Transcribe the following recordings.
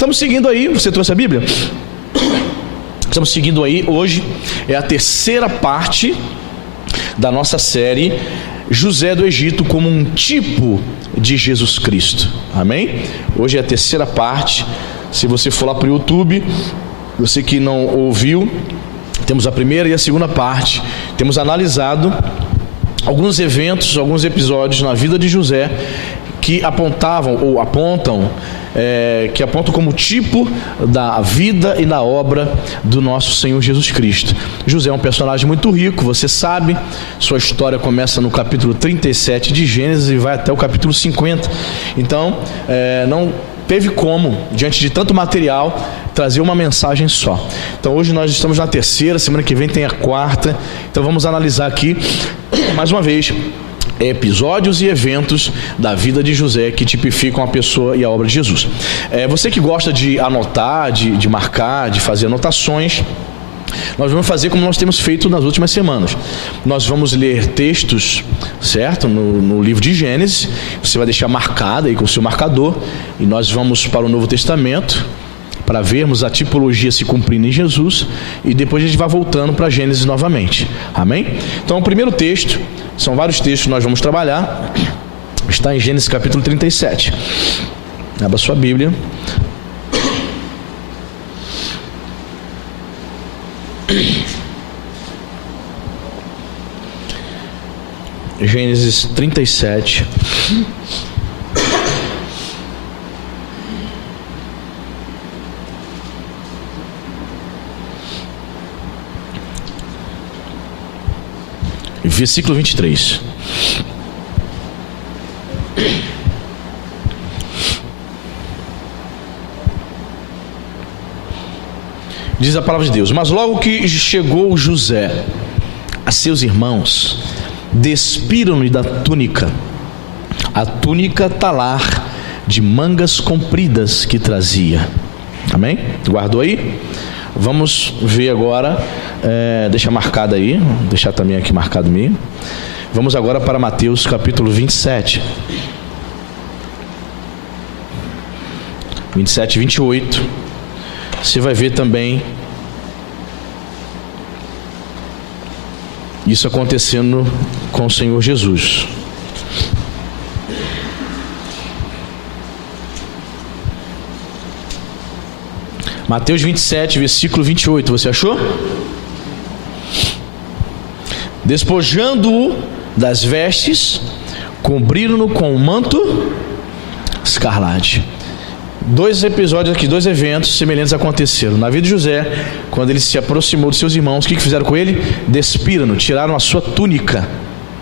Estamos seguindo aí, você trouxe a Bíblia? Estamos seguindo aí, hoje é a terceira parte da nossa série José do Egito como um tipo de Jesus Cristo, amém? Hoje é a terceira parte. Se você for lá para o YouTube, você que não ouviu, temos a primeira e a segunda parte. Temos analisado alguns eventos, alguns episódios na vida de José que apontavam ou apontam como tipo da vida e da obra do nosso Senhor Jesus Cristo. José é um personagem muito rico, você sabe, sua história começa no capítulo 37 de Gênesis e vai até o capítulo 50. Então, não teve como, diante de tanto material, trazer uma mensagem só. Então hoje nós estamos na terceira, semana que vem tem a quarta. Então vamos analisar aqui, mais uma vez, episódios e eventos da vida de José que tipificam a pessoa e a obra de Jesus. Você que gosta de anotar, de marcar, de fazer anotações, nós vamos fazer como nós temos feito nas últimas semanas. Nós vamos ler textos, certo? No livro de Gênesis. Você vai deixar marcado aí com o seu marcador. E nós vamos para o Novo Testamento para vermos a tipologia se cumprindo em Jesus. E depois a gente vai voltando para Gênesis novamente. Amém? Então o primeiro texto, são vários textos que nós vamos trabalhar, está em Gênesis capítulo 37. Abra sua Bíblia. Gênesis 37. Versículo 23. Diz a palavra de Deus: mas logo que chegou José a seus irmãos, despiram-lhe da túnica, a túnica talar de mangas compridas que trazia. Amém? Guardou aí? Vamos ver agora, deixa marcado aí, vou deixar também aqui marcado meio. Vamos agora para Mateus capítulo 27. 27 e 28. Você vai ver também isso acontecendo com o Senhor Jesus. Mateus 27, versículo 28, você achou? Despojando-o das vestes, cobriram-no com um manto escarlate. Dois episódios aqui, dois eventos semelhantes aconteceram na vida de José. Quando ele se aproximou de seus irmãos, o que fizeram com ele? Despiram-no, tiraram a sua túnica.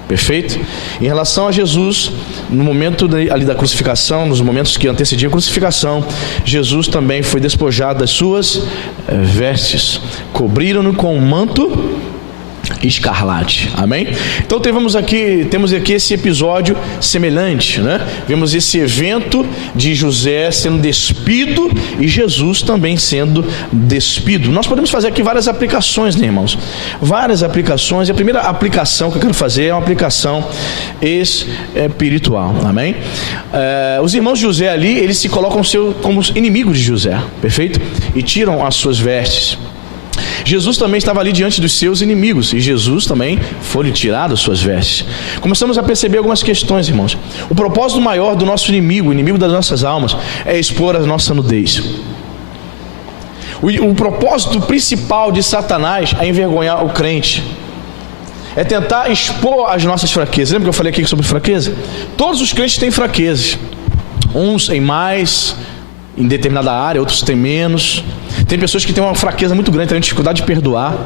Perfeito? Em relação a Jesus, no momento ali da crucificação, nos momentos que antecediam a crucificação, Jesus também foi despojado das suas vestes. Cobriram-no com um manto escarlate. Amém? Então temos aqui esse episódio semelhante, né? Vemos esse evento de José sendo despido e Jesus também sendo despido. Nós podemos fazer aqui várias aplicações, né, irmãos? Várias aplicações. E a primeira aplicação que eu quero fazer é uma aplicação espiritual. Amém? Os irmãos de José ali, eles se colocam como inimigos de José, perfeito? E tiram as suas vestes. Jesus também estava ali diante dos seus inimigos, e Jesus também foi tirado as suas vestes. Começamos a perceber algumas questões, irmãos. O propósito maior do nosso inimigo, o inimigo das nossas almas, é expor a nossa nudez. O propósito principal de Satanás é envergonhar o crente, é tentar expor as nossas fraquezas. Lembra que eu falei aqui sobre fraqueza? Todos os crentes têm fraquezas, uns em mais, em determinada área, outros têm menos. Tem pessoas que têm uma fraqueza muito grande, têm dificuldade de perdoar.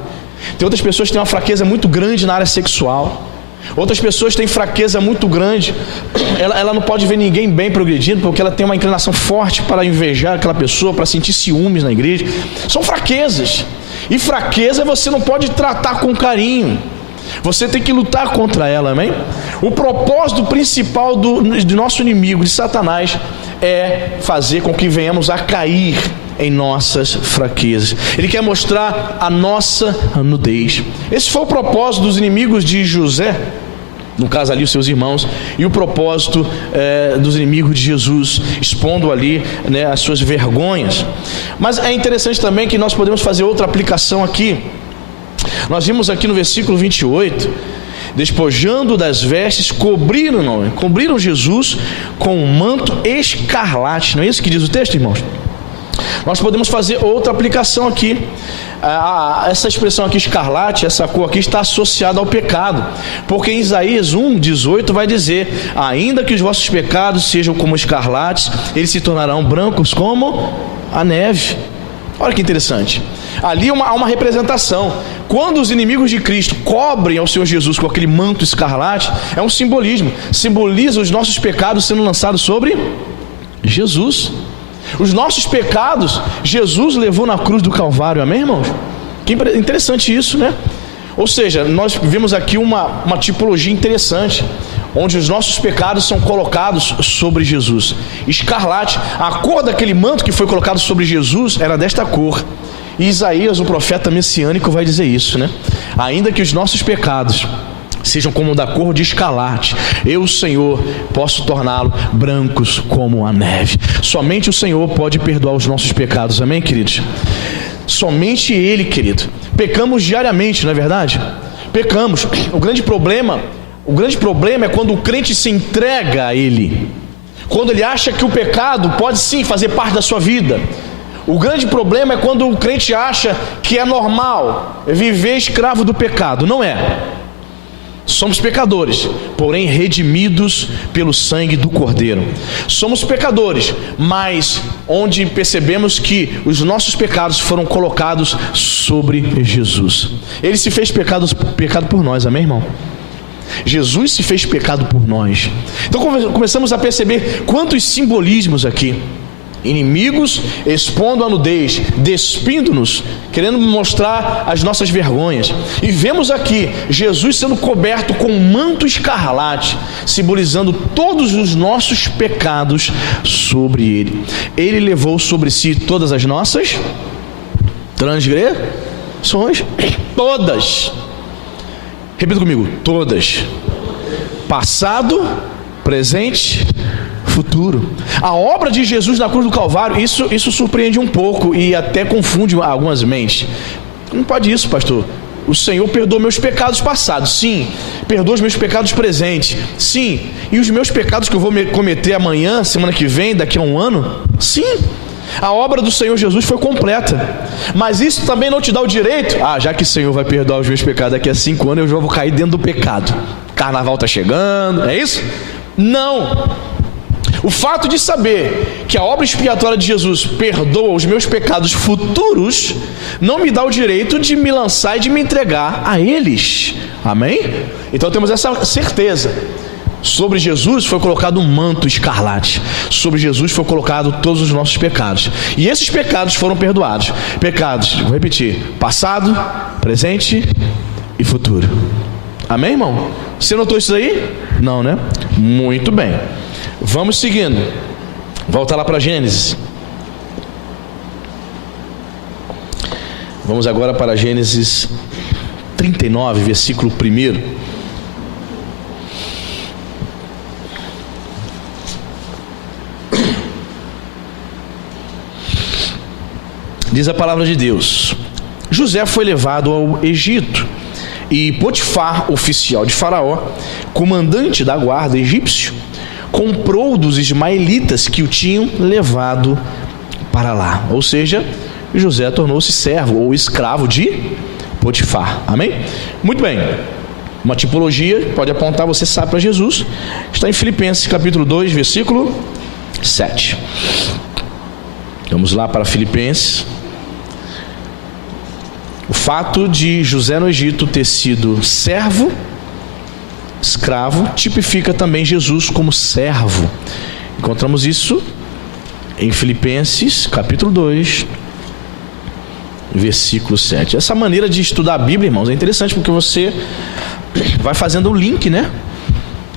Tem outras pessoas que têm uma fraqueza muito grande na área sexual. Outras pessoas têm fraqueza muito grande, ela não pode ver ninguém bem progredindo, porque ela tem uma inclinação forte para invejar aquela pessoa, para sentir ciúmes na igreja. São fraquezas. E fraqueza você não pode tratar com carinho. Você tem que lutar contra ela, amém? O propósito principal do nosso inimigo, de Satanás, é fazer com que venhamos a cair em nossas fraquezas. Ele quer mostrar a nossa nudez. Esse foi o propósito dos inimigos de José. no caso ali os seus irmãos, e o propósito dos inimigos de Jesus, expondo ali, né, as suas vergonhas. Mas é interessante também que nós podemos fazer outra aplicação aqui. Nós vimos aqui no versículo 28, despojando das vestes, cobriram Jesus com um manto escarlate. Não é isso que diz o texto, irmãos? Nós podemos fazer outra aplicação aqui. Essa expressão aqui, escarlate, essa cor aqui está associada ao pecado, porque em Isaías 1:18 vai dizer: ainda que os vossos pecados sejam como escarlates, eles se tornarão brancos como a neve. Olha que interessante. Ali há uma representação. Quando os inimigos de Cristo cobrem ao Senhor Jesus com aquele manto escarlate, é um simbolismo, simboliza os nossos pecados sendo lançados sobre Jesus. Os nossos pecados, Jesus levou na cruz do Calvário, amém, irmãos? Que interessante isso, né? Ou seja, nós vemos aqui uma tipologia interessante, onde os nossos pecados são colocados sobre Jesus. Escarlate, a cor daquele manto que foi colocado sobre Jesus era desta cor. E Isaías, o profeta messiânico, vai dizer isso, né? Ainda que os nossos pecados sejam como da cor de escarlate, eu, o Senhor, posso torná-lo brancos como a neve. Somente o Senhor pode perdoar os nossos pecados, amém, queridos? Somente Ele, querido. Pecamos diariamente, não é verdade? Pecamos. O grande problema é quando o crente se entrega a Ele, quando ele acha que o pecado pode sim fazer parte da sua vida. O grande problema é quando o crente acha que é normal viver escravo do pecado. Não é. Somos pecadores, porém redimidos pelo sangue do Cordeiro. Somos pecadores, mas onde percebemos que os nossos pecados foram colocados sobre Jesus. Ele se fez pecado por nós, amém, irmão? Jesus se fez pecado por nós. Então começamos a perceber quantos simbolismos aqui. Inimigos expondo a nudez, despindo-nos, querendo mostrar as nossas vergonhas. E vemos aqui Jesus sendo coberto com um manto escarlate, simbolizando todos os nossos pecados sobre Ele. Ele levou sobre si todas as nossas transgressões, todas. Repita comigo: todas. Passado, presente, futuro. A obra de Jesus na cruz do Calvário, isso surpreende um pouco e até confunde algumas mentes. Não pode isso, pastor. O Senhor perdoa meus pecados passados, sim. Perdoa os meus pecados presentes, sim. E os meus pecados que eu vou cometer amanhã, semana que vem, daqui a um ano, sim. A obra do Senhor Jesus foi completa. Mas isso também não te dá o direito: já que o Senhor vai perdoar os meus pecados daqui a 5 anos, eu já vou cair dentro do pecado. Carnaval está chegando, é isso? Não. O fato de saber que a obra expiatória de Jesus perdoa os meus pecados futuros não me dá o direito de me lançar e de me entregar a eles. Amém? Então temos essa certeza. Sobre Jesus foi colocado um manto escarlate. Sobre Jesus foi colocado todos os nossos pecados. E esses pecados foram perdoados. Pecados, vou repetir: passado, presente e futuro. Amém, irmão? Você notou isso aí? Não, né? Muito bem. Vamos seguindo. Volta lá para Gênesis. Vamos agora para Gênesis 39, versículo 1. Diz a palavra de Deus: José foi levado ao Egito, e Potifar, oficial de Faraó, comandante da guarda egípcio, comprou dos ismaelitas que o tinham levado para lá. Ou seja, José tornou-se servo ou escravo de Potifar. Amém? Muito bem. Uma tipologia pode apontar, você sabe, para Jesus. Está em Filipenses capítulo 2, versículo 7. Vamos lá para Filipenses. O fato de José no Egito ter sido servo, escravo, tipifica também Jesus como servo. Encontramos isso em Filipenses capítulo 2, versículo 7. Essa maneira de estudar a Bíblia, irmãos, é interessante, porque você vai fazendo o link, né?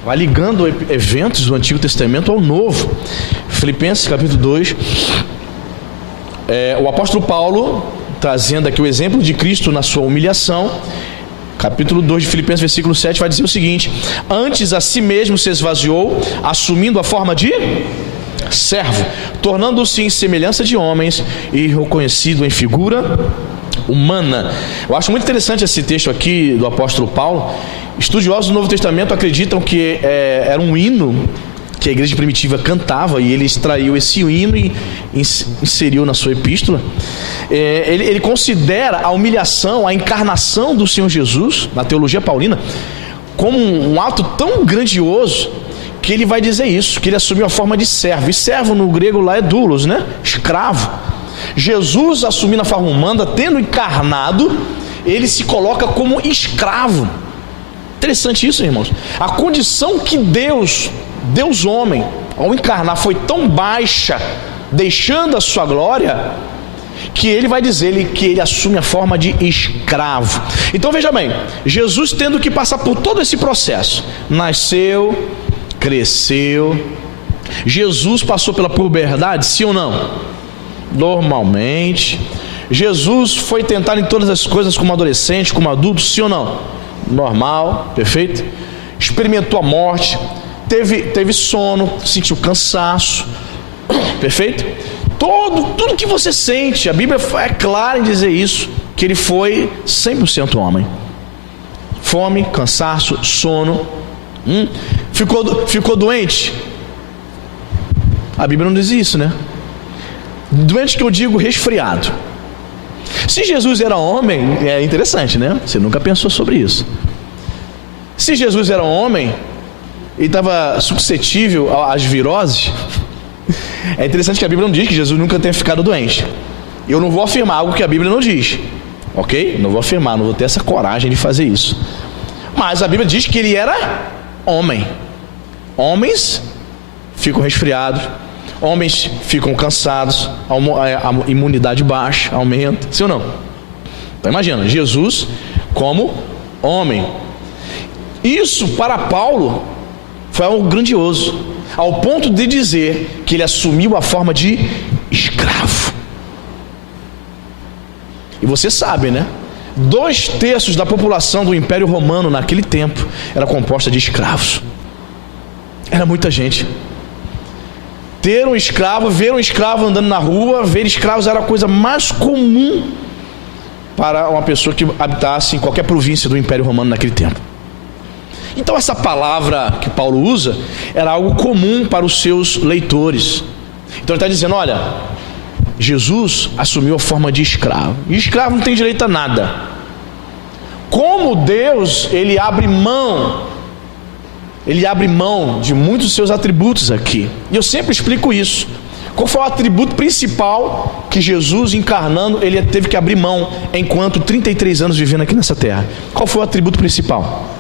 Vai ligando eventos do Antigo Testamento ao Novo. Filipenses capítulo 2, o apóstolo Paulo, trazendo aqui o exemplo de Cristo na sua humilhação, capítulo 2 de Filipenses, versículo 7, vai dizer o seguinte: antes a si mesmo se esvaziou, assumindo a forma de servo, tornando-se em semelhança de homens e reconhecido em figura humana. Eu acho muito interessante esse texto aqui do apóstolo Paulo. Estudiosos do Novo Testamento acreditam que era um hino que a igreja primitiva cantava, e ele extraiu esse hino e inseriu na sua epístola. Ele considera a humilhação, a encarnação do Senhor Jesus, na teologia paulina, como um ato tão grandioso, que ele vai dizer isso, que ele assumiu a forma de servo. E servo no grego lá é doulos, né? Escravo. Jesus, assumindo a forma humana, tendo encarnado, ele se coloca como escravo. Interessante isso, irmãos. A condição que Deus homem, ao encarnar, foi tão baixa, deixando a sua glória, que ele vai dizer que ele assume a forma de escravo. Então veja bem, Jesus tendo que passar por todo esse processo, nasceu, cresceu. Jesus passou pela puberdade, sim ou não? Normalmente. Jesus foi tentado em todas as coisas como adolescente, como adulto, sim ou não? Normal, perfeito. Experimentou a morte, teve sono, sentiu cansaço, perfeito? Tudo que você sente, a Bíblia é clara em dizer isso, que ele foi 100% homem. Fome, cansaço, sono. Ficou doente? A Bíblia não diz isso, né? Doente que eu digo resfriado. Se Jesus era homem, é interessante, né? Você nunca pensou sobre isso. Se Jesus era homem e estava suscetível às viroses, é interessante que a Bíblia não diz que Jesus nunca tenha ficado doente. Eu não vou afirmar algo que a Bíblia não diz, ok? Não vou afirmar, não vou ter essa coragem de fazer isso. Mas a Bíblia diz que ele era homem. Homens ficam resfriados, homens ficam cansados, a imunidade baixa, aumenta, sim ou não? Então imagina, Jesus como homem. Isso para Paulo foi algo grandioso, ao ponto de dizer que ele assumiu a forma de escravo. E você sabe, né? 2/3 da população do Império Romano naquele tempo era composta de escravos. Era muita gente. Ter um escravo, ver um escravo andando na rua, ver escravos era a coisa mais comum para uma pessoa que habitasse em qualquer província do Império Romano naquele tempo. Então essa palavra que Paulo usa era algo comum para os seus leitores. Então ele está dizendo, olha, Jesus assumiu a forma de escravo. E escravo não tem direito a nada. Como Deus, ele abre mão de muitos dos seus atributos aqui. E eu sempre explico isso. Qual foi o atributo principal que Jesus, encarnando, ele teve que abrir mão enquanto 33 anos vivendo aqui nessa terra? Qual foi o atributo principal?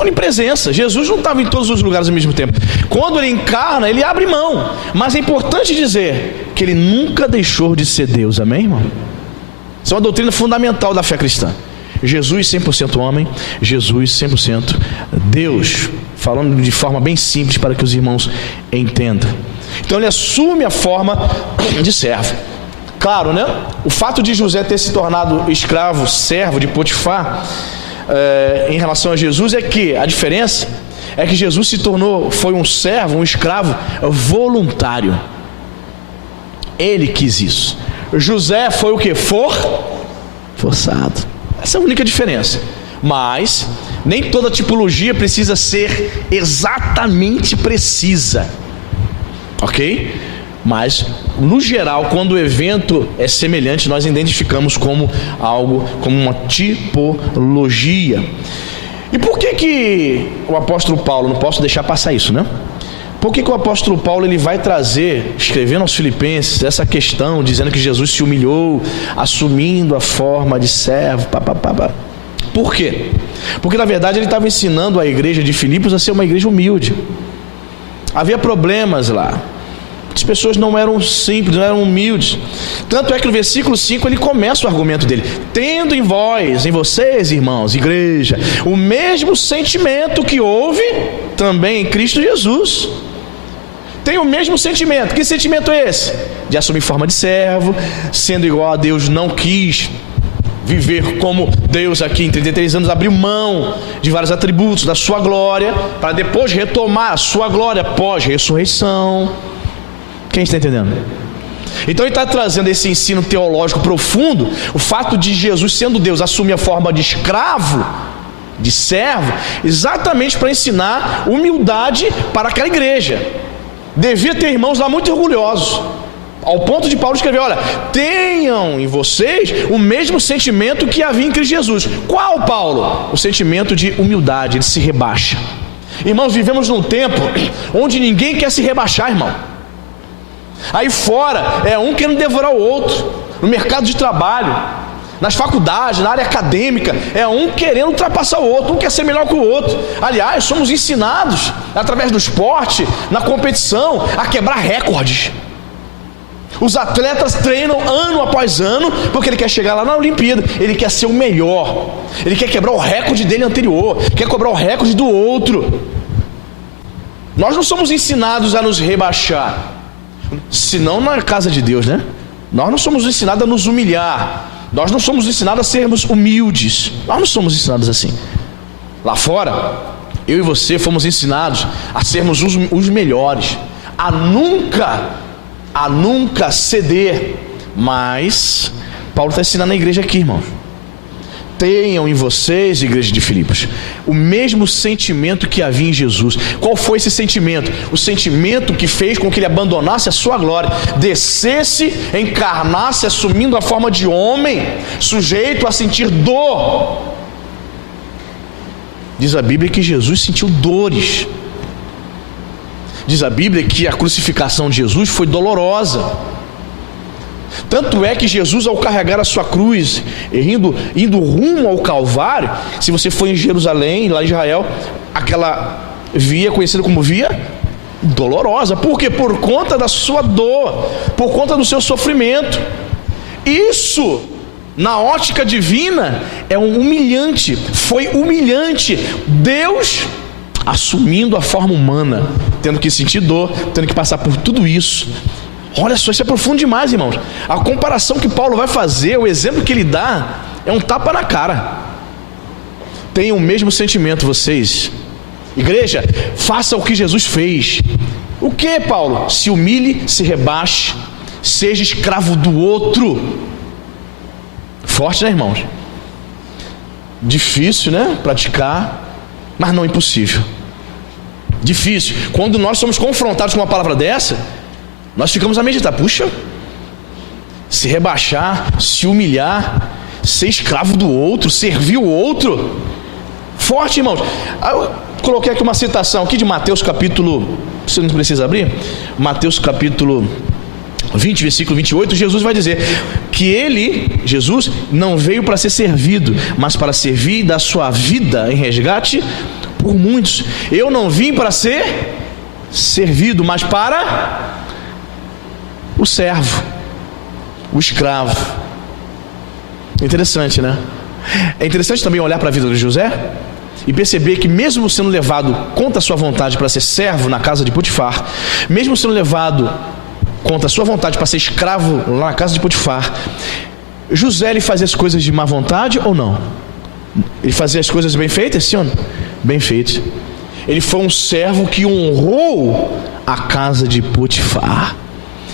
Onipresença. Jesus não estava em todos os lugares ao mesmo tempo. Quando ele encarna, ele abre mão. Mas é importante dizer que ele nunca deixou de ser Deus. Amém, irmão? Isso é uma doutrina fundamental da fé cristã. Jesus 100% homem, Jesus 100% Deus. Falando de forma bem simples para que os irmãos entendam. Então ele assume a forma de servo. Claro, né? O fato de José ter se tornado escravo, servo de Potifar, em relação a Jesus, é que a diferença é que Jesus foi um servo, um escravo voluntário. Ele quis isso. José foi o que? Forçado. Essa é a única diferença. Mas nem toda tipologia precisa ser exatamente precisa, ok? Mas no geral, quando o evento é semelhante, nós identificamos como algo, como uma tipologia. E por que o apóstolo Paulo, não posso deixar passar isso, né? Por que o apóstolo Paulo ele vai trazer, escrevendo aos Filipenses, essa questão, dizendo que Jesus se humilhou, assumindo a forma de servo, Por quê? Porque na verdade ele estava ensinando a igreja de Filipos a ser uma igreja humilde. Havia problemas lá. As pessoas não eram simples, não eram humildes. Tanto é que no versículo 5 ele começa o argumento dele: tendo em vós, em vocês, irmãos, igreja, o mesmo sentimento que houve também em Cristo Jesus. Tem o mesmo sentimento. Que sentimento é esse? De assumir forma de servo, sendo igual a Deus, não quis viver como Deus aqui em 33 anos abriu mão de vários atributos da sua glória, para depois retomar a sua glória pós-ressurreição. Quem está entendendo? Então ele está trazendo esse ensino teológico profundo, o fato de Jesus, sendo Deus, assumir a forma de escravo, de servo, exatamente para ensinar humildade para aquela igreja. Devia ter irmãos lá muito orgulhosos, ao ponto de Paulo escrever: olha, tenham em vocês o mesmo sentimento que havia em Cristo Jesus. Qual, Paulo? O sentimento de humildade. Ele se rebaixa. Irmãos, vivemos num tempo onde ninguém quer se rebaixar, irmão. Aí fora é um querendo devorar o outro, no mercado de trabalho, nas faculdades, na área acadêmica, é um querendo ultrapassar o outro, um quer ser melhor que o outro. Aliás, somos ensinados através do esporte, na competição, a quebrar recordes. Os atletas treinam ano após ano, porque ele quer chegar lá na Olimpíada, ele quer ser o melhor, ele quer quebrar o recorde dele anterior, quer quebrar o recorde do outro. Nós não somos ensinados a nos rebaixar, senão na casa de Deus, né? Nós não somos ensinados a nos humilhar, nós não somos ensinados a sermos humildes, nós não somos ensinados assim. Lá fora, eu e você fomos ensinados a sermos os melhores, a nunca ceder. Mas Paulo está ensinando a igreja aqui, irmãos: tenham em vocês, igreja de Filipos, o mesmo sentimento que havia em Jesus. Qual foi esse sentimento? O sentimento que fez com que ele abandonasse a sua glória, descesse, encarnasse, assumindo a forma de homem, sujeito a sentir dor. Diz a Bíblia que Jesus sentiu dores. Diz a Bíblia que a crucificação de Jesus foi dolorosa. Tanto é que Jesus, ao carregar a sua cruz, indo rumo ao Calvário, se você for em Jerusalém, lá em Israel, aquela via conhecida como via dolorosa. Por quê? Por conta da sua dor, por conta do seu sofrimento. Isso, na ótica divina, é humilhante. Foi humilhante. Deus assumindo a forma humana, tendo que sentir dor, tendo que passar por tudo isso. Olha só, isso é profundo demais, irmãos. A comparação que Paulo vai fazer, o exemplo que ele dá, é um tapa na cara. Tenham o mesmo sentimento vocês. Igreja, faça o que Jesus fez. O que, Paulo? Se humilhe, se rebaixe, seja escravo do outro. Forte, né, irmãos? Difícil, né? Praticar, mas não impossível. Difícil. Quando nós somos confrontados com uma palavra dessa, nós ficamos a meditar: puxa, se rebaixar, se humilhar, ser escravo do outro, servir o outro. Forte, irmãos. Eu coloquei aqui uma citação aqui de Mateus capítulo, você não precisa abrir, Mateus capítulo 20, versículo 28, Jesus vai dizer que ele, Jesus, não veio para ser servido, mas para servir e dar sua vida em resgate por muitos. Eu não vim para ser servido, mas para o servo, o escravo. Interessante, né? É interessante também olhar para a vida de José e perceber que, mesmo sendo levado contra a sua vontade para ser servo na casa de Potifar, mesmo sendo levado contra a sua vontade para ser escravo lá na casa de Potifar, José, ele fazia as coisas de má vontade ou não? Ele fazia as coisas bem feitas, sim ou não? Bem feitas. Ele foi um servo que honrou a casa de Potifar.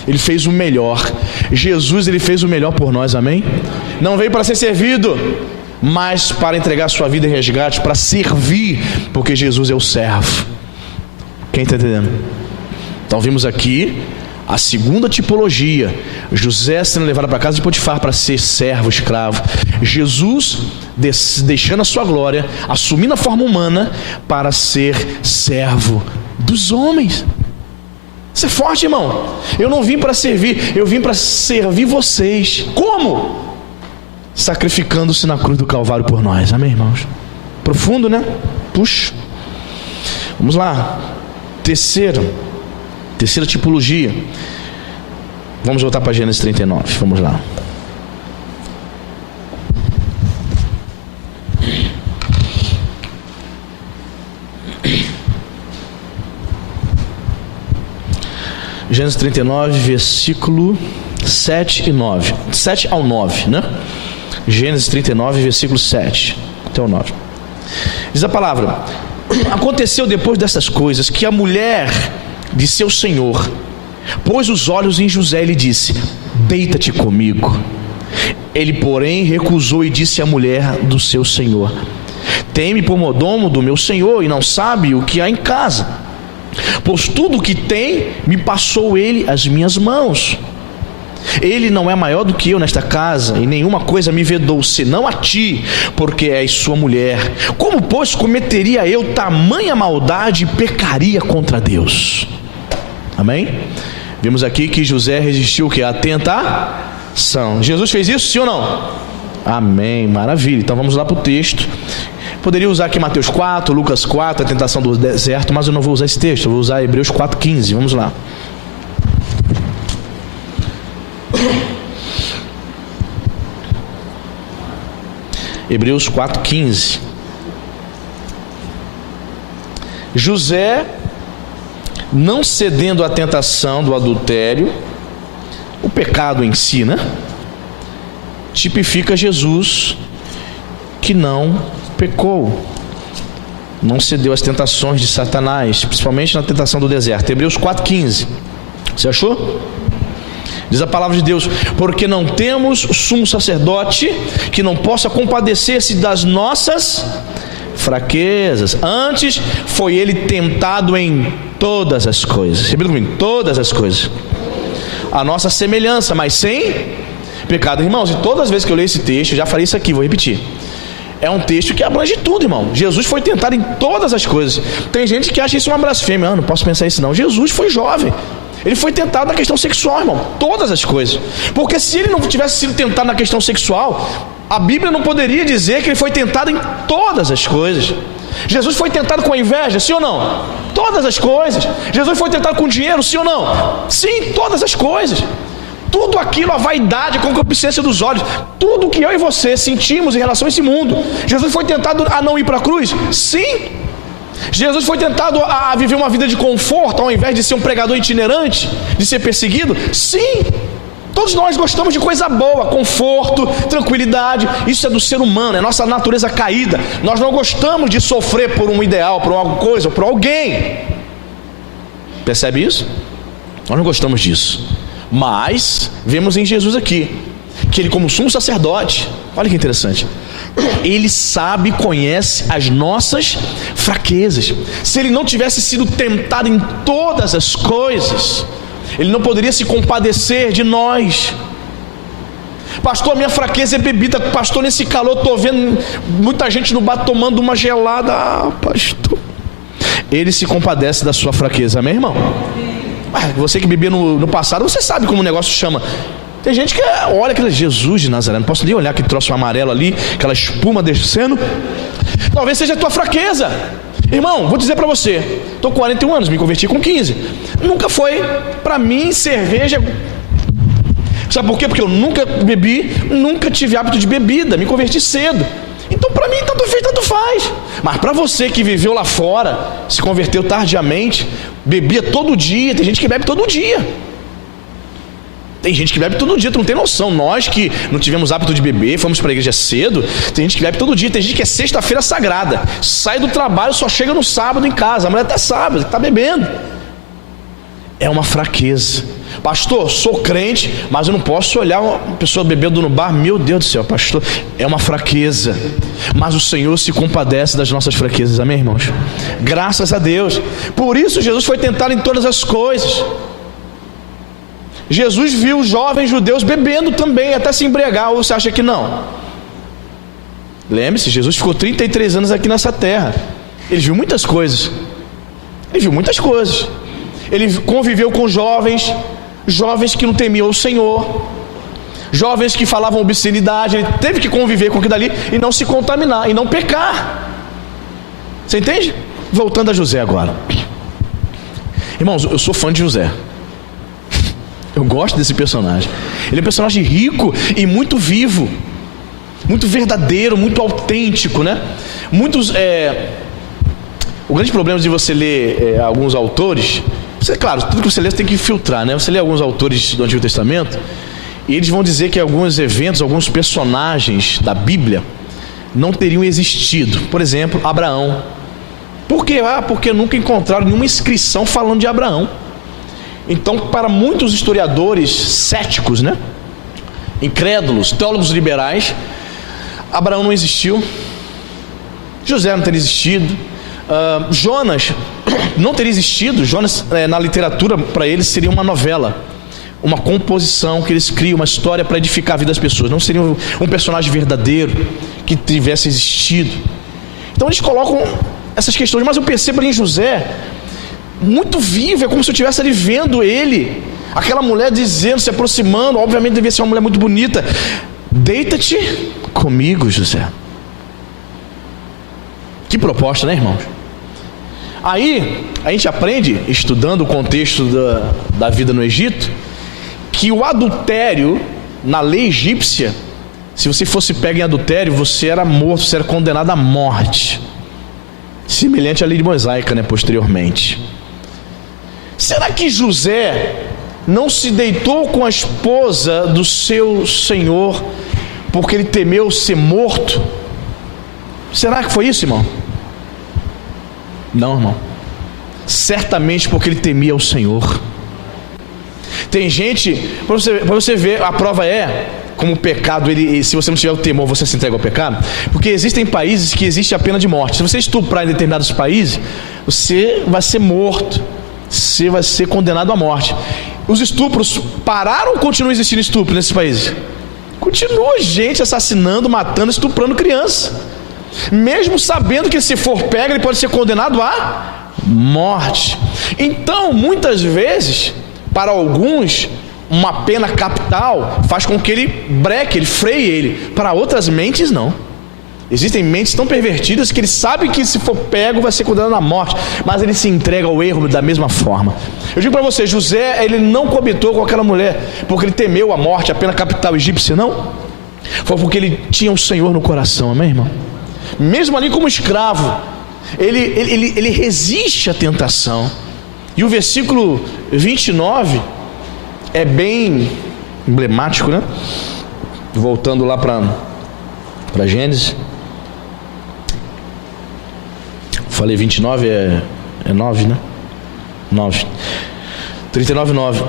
Ele fez o melhor. Jesus, ele fez o melhor por nós, amém? Não veio para ser servido, mas para entregar sua vida em resgate, para servir, porque Jesus é o servo. Quem está entendendo? Então vimos aqui a segunda tipologia: José sendo levado para a casa de Potifar para ser servo, escravo. Jesus deixando a sua glória, assumindo a forma humana para ser servo dos homens. Isso é forte, irmão. Eu não vim para servir, eu vim para servir vocês. Como? Sacrificando-se na cruz do Calvário por nós. Amém, irmãos? Profundo, né? Puxa. Vamos lá. Terceira tipologia. Vamos voltar para Gênesis 39. Vamos lá. Gênesis 39, versículo 7 e 9. 7 ao 9, né? Gênesis 39, versículo 7 até o 9. Diz a palavra: aconteceu depois dessas coisas que a mulher de seu senhor pôs os olhos em José e lhe disse: deita-te comigo. Ele, porém, recusou e disse à mulher do seu senhor: teme por mordomo do meu senhor e não sabe o que há em casa, pois tudo o que tem me passou ele às minhas mãos. Ele não é maior do que eu nesta casa, e nenhuma coisa me vedou, senão a ti, porque és sua mulher. Como, pois, cometeria eu tamanha maldade e pecaria contra Deus? Amém? Vimos aqui que José resistiu o que? A tentação. Jesus fez isso, sim ou não? Amém, maravilha. Então vamos lá para o texto. Poderia usar aqui Mateus 4, Lucas 4, a tentação do deserto, mas eu não vou usar esse texto, eu vou usar Hebreus 4,15. Vamos lá. Hebreus 4,15. José, não cedendo à tentação do adultério, o pecado em si, né? Tipifica Jesus, que não pecou, não cedeu às tentações de Satanás, principalmente na tentação do deserto. Hebreus 4,15. Você achou? Diz a palavra de Deus: porque não temos sumo sacerdote que não possa compadecer-se das nossas fraquezas, antes foi ele tentado em todas as coisas. Repita comigo: todas as coisas, a nossa semelhança, mas sem pecado. Irmãos, e todas as vezes que eu leio esse texto, eu já falei isso aqui, vou repetir, é um texto que abrange tudo, irmão. Jesus foi tentado em todas as coisas. Tem gente que acha isso uma blasfêmia. Não posso pensar isso não. Jesus foi jovem, ele foi tentado na questão sexual, irmão. Todas as coisas. Porque se ele não tivesse sido tentado na questão sexual, a Bíblia não poderia dizer que ele foi tentado em todas as coisas. Jesus foi tentado com a inveja, sim ou não? Todas as coisas. Jesus foi tentado com dinheiro, sim ou não? Sim, todas as coisas. Tudo aquilo, a vaidade, a concupiscência dos olhos, tudo que eu e você sentimos em relação a esse mundo. Jesus foi tentado a não ir para a cruz? Sim. Jesus foi tentado a viver uma vida de conforto, ao invés de ser um pregador itinerante, de ser perseguido? Sim. Todos nós gostamos de coisa boa, conforto, tranquilidade. Isso é do ser humano, é nossa natureza caída. Nós não gostamos de sofrer por um ideal, por alguma coisa, por alguém. Percebe isso? Nós não gostamos disso. Mas vemos em Jesus aqui que ele, como sumo sacerdote, olha que interessante, ele sabe e conhece as nossas fraquezas. Se ele não tivesse sido tentado em todas as coisas, ele não poderia se compadecer de nós. Pastor, minha fraqueza é bebida. Pastor, nesse calor estou vendo muita gente no bar tomando uma gelada. Ah, pastor, ele se compadece da sua fraqueza, amém, irmão? Você que bebia no passado, você sabe como o negócio chama. Tem gente que olha aquele Jesus de Nazaré, não posso nem olhar aquele troço amarelo ali, aquela espuma descendo. Talvez seja a tua fraqueza. Irmão, vou dizer para você, estou com 41 anos, me converti com 15. Nunca foi para mim cerveja. Sabe por quê? Porque eu nunca bebi, nunca tive hábito de bebida, me converti cedo. Então para mim tanto fez, tanto faz. Mas para você que viveu lá fora, se converteu tardiamente, bebia todo dia. Tem gente que bebe todo dia. Tem gente que bebe todo dia, tu não tem noção. Nós que não tivemos hábito de beber, fomos para a igreja cedo, tem gente que bebe todo dia. Tem gente que é sexta-feira sagrada, sai do trabalho, só chega no sábado em casa. A mulher até sábado, está bebendo. É uma fraqueza. Pastor, sou crente, mas eu não posso olhar uma pessoa bebendo no bar. Meu Deus do céu, pastor, é uma fraqueza. Mas o Senhor se compadece das nossas fraquezas, amém, irmãos? Graças a Deus. Por isso Jesus foi tentado em todas as coisas. Jesus viu os jovens judeus bebendo também, até se embriagar. Ou você acha que não? Lembre-se, Jesus ficou 33 anos aqui nessa terra. Ele viu muitas coisas. Ele conviveu com jovens que não temiam o Senhor, jovens que falavam obscenidade. Ele teve que conviver com aquilo dali e não se contaminar, e não pecar. Você entende? Voltando a José agora. Irmãos, eu sou fã de José. Eu gosto desse personagem. Ele é um personagem rico e muito vivo, muito verdadeiro, muito autêntico, né? O grande problema de você ler alguns autores, claro, tudo que você lê você tem que filtrar, né? Você lê alguns autores do Antigo Testamento E eles vão dizer que alguns eventos, alguns personagens da Bíblia não teriam existido. Por exemplo, Abraão. Por quê? Porque nunca encontraram nenhuma inscrição falando de Abraão. Então, para muitos historiadores céticos, né, incrédulos, teólogos liberais, Abraão não existiu, José não teria existido, Jonas não teria existido. Jonas, na literatura, para eles seria uma novela, uma composição que eles criam, uma história para edificar a vida das pessoas. Não seria um personagem verdadeiro que tivesse existido. Então eles colocam essas questões, mas eu percebo ali em José muito vivo, é como se eu estivesse ali vendo ele, aquela mulher dizendo, se aproximando, obviamente devia ser uma mulher muito bonita: deita-te comigo, José. Que proposta, né, irmãos? Aí a gente aprende, estudando o contexto da vida no Egito, que o adultério, na lei egípcia, se você fosse pego em adultério, você era morto, você era condenado à morte. Semelhante à lei mosaica, né, posteriormente. Será que José não se deitou com a esposa do seu senhor porque ele temeu ser morto? Será que foi isso, irmão? Não, irmão. Certamente porque ele temia o Senhor. Tem gente, para você ver, a prova é como o pecado, se você não tiver o temor, você se entrega ao pecado. Porque existem países que existe a pena de morte. Se você estuprar em determinados países, você vai ser morto, você vai ser condenado à morte. Os estupros pararam ou continuam existindo estupro nesses países? Continua gente assassinando, matando, estuprando criança, mesmo sabendo que se for pego ele pode ser condenado à morte. Então, muitas vezes, para alguns, uma pena capital faz com que ele breque, ele freie ele. Para outras mentes, não. Existem mentes tão pervertidas que ele sabe que se for pego vai ser condenado à morte, mas ele se entrega ao erro da mesma forma. Eu digo para você, José, ele não coabitou com aquela mulher porque ele temeu a morte, a pena capital egípcia, não. Foi porque ele tinha o Senhor no coração, amém, irmão? Mesmo ali como escravo, ele resiste à tentação. E o versículo 29 é bem emblemático, né? Voltando lá para Gênesis. Falei 29, é 9, né? 9. 39, 9.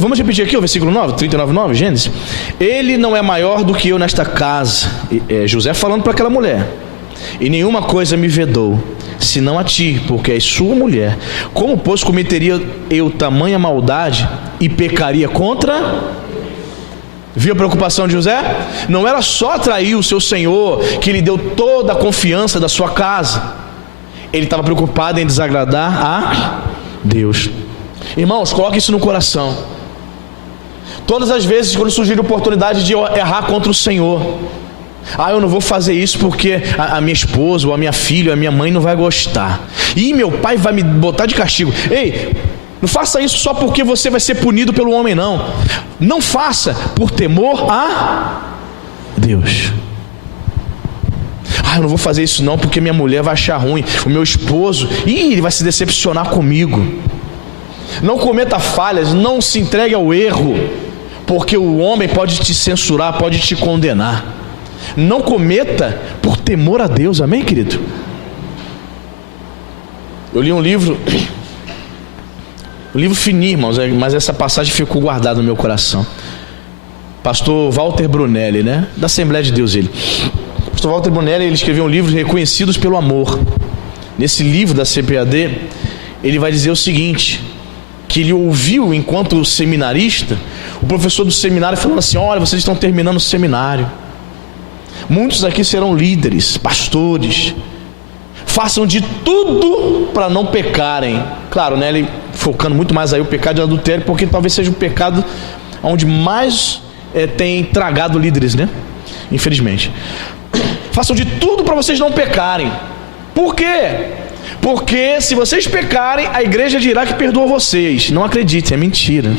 Vamos repetir aqui o versículo 9, 39, 9, Gênesis. Ele não é maior do que eu nesta casa. José falando para aquela mulher. E nenhuma coisa me vedou, senão a ti, porque és sua mulher. Como, pois, cometeria eu tamanha maldade e pecaria contra? Viu a preocupação de José? Não era só atrair o seu senhor, que lhe deu toda a confiança da sua casa. Ele estava preocupado em desagradar a Deus. Irmãos, coloque isso no coração. Todas as vezes quando surgir a oportunidade de errar contra o Senhor, eu não vou fazer isso porque a minha esposa, ou a minha filha, ou a minha mãe não vai gostar. E meu pai vai me botar de castigo. Ei, não faça isso só porque você vai ser punido pelo homem, não. Não faça por temor a Deus. Eu não vou fazer isso não porque minha mulher vai achar ruim. O meu esposo, ele vai se decepcionar comigo. Não cometa falhas, não se entregue ao erro, porque o homem pode te censurar, pode te condenar. Não cometa por temor a Deus, amém, querido? Eu li um livro fininho, irmãos, mas essa passagem ficou guardada no meu coração. Pastor Walter Brunelli, né? Da Assembleia de Deus, ele. Pastor Walter Brunelli, ele escreveu um livro, Reconhecidos pelo Amor. Nesse livro da CPAD, ele vai dizer o seguinte, que ele ouviu enquanto seminarista, o professor do seminário falando assim: olha, vocês estão terminando o seminário, muitos aqui serão líderes, pastores, façam de tudo para não pecarem. Claro, né, ele focando muito mais aí o pecado de adultério, porque talvez seja o pecado onde mais tem tragado líderes, né? Infelizmente. Façam de tudo para vocês não pecarem. Por quê? Porque se vocês pecarem, a igreja dirá que perdoa vocês. Não acredite, é mentira.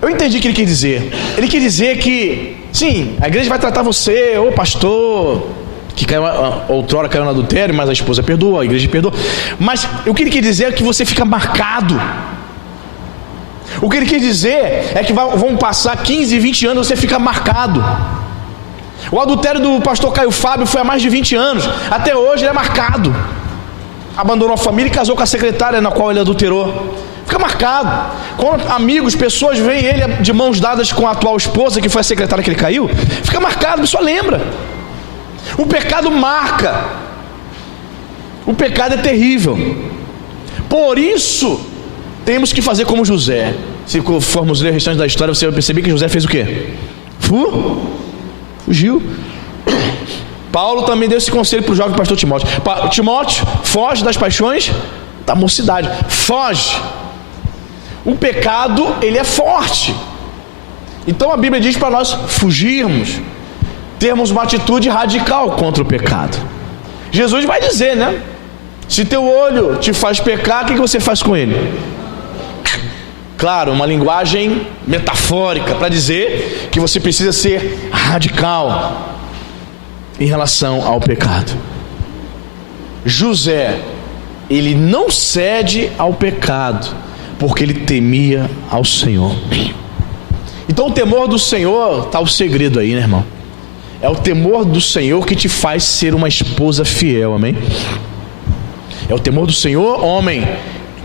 Eu entendi o que ele quis dizer. Ele quis dizer que, sim, a igreja vai tratar você, ô pastor, que outrora caiu no adultério, mas a esposa perdoa, a igreja perdoa. Mas o que ele quis dizer é que você fica marcado. O que ele quis dizer é que vão passar 15, 20 anos e você fica marcado. O adultério do pastor Caio Fábio foi há mais de 20 anos. Até hoje ele é marcado. Abandonou a família e casou com a secretária na qual ele adulterou. Fica marcado. Quando amigos, pessoas veem ele de mãos dadas com a atual esposa, que foi a secretária que ele caiu, fica marcado, a pessoa lembra. O pecado marca. O pecado é terrível. Por isso, temos que fazer como José. Se formos ler o restante da história, você vai perceber que José fez o quê? Fugiu. Paulo também deu esse conselho para o jovem pastor Timóteo. Timóteo, foge das paixões da mocidade. Foge. O pecado, ele é forte. Então a Bíblia diz para nós fugirmos, termos uma atitude radical contra o pecado. Jesus vai dizer, né? Se teu olho te faz pecar, o que você faz com ele? Claro, uma linguagem metafórica para dizer que você precisa ser radical em relação ao pecado. José, ele não cede ao pecado, porque ele temia ao Senhor. Então o temor do Senhor, está o segredo aí, né, irmão? É o temor do Senhor que te faz ser uma esposa fiel, amém? É o temor do Senhor, homem,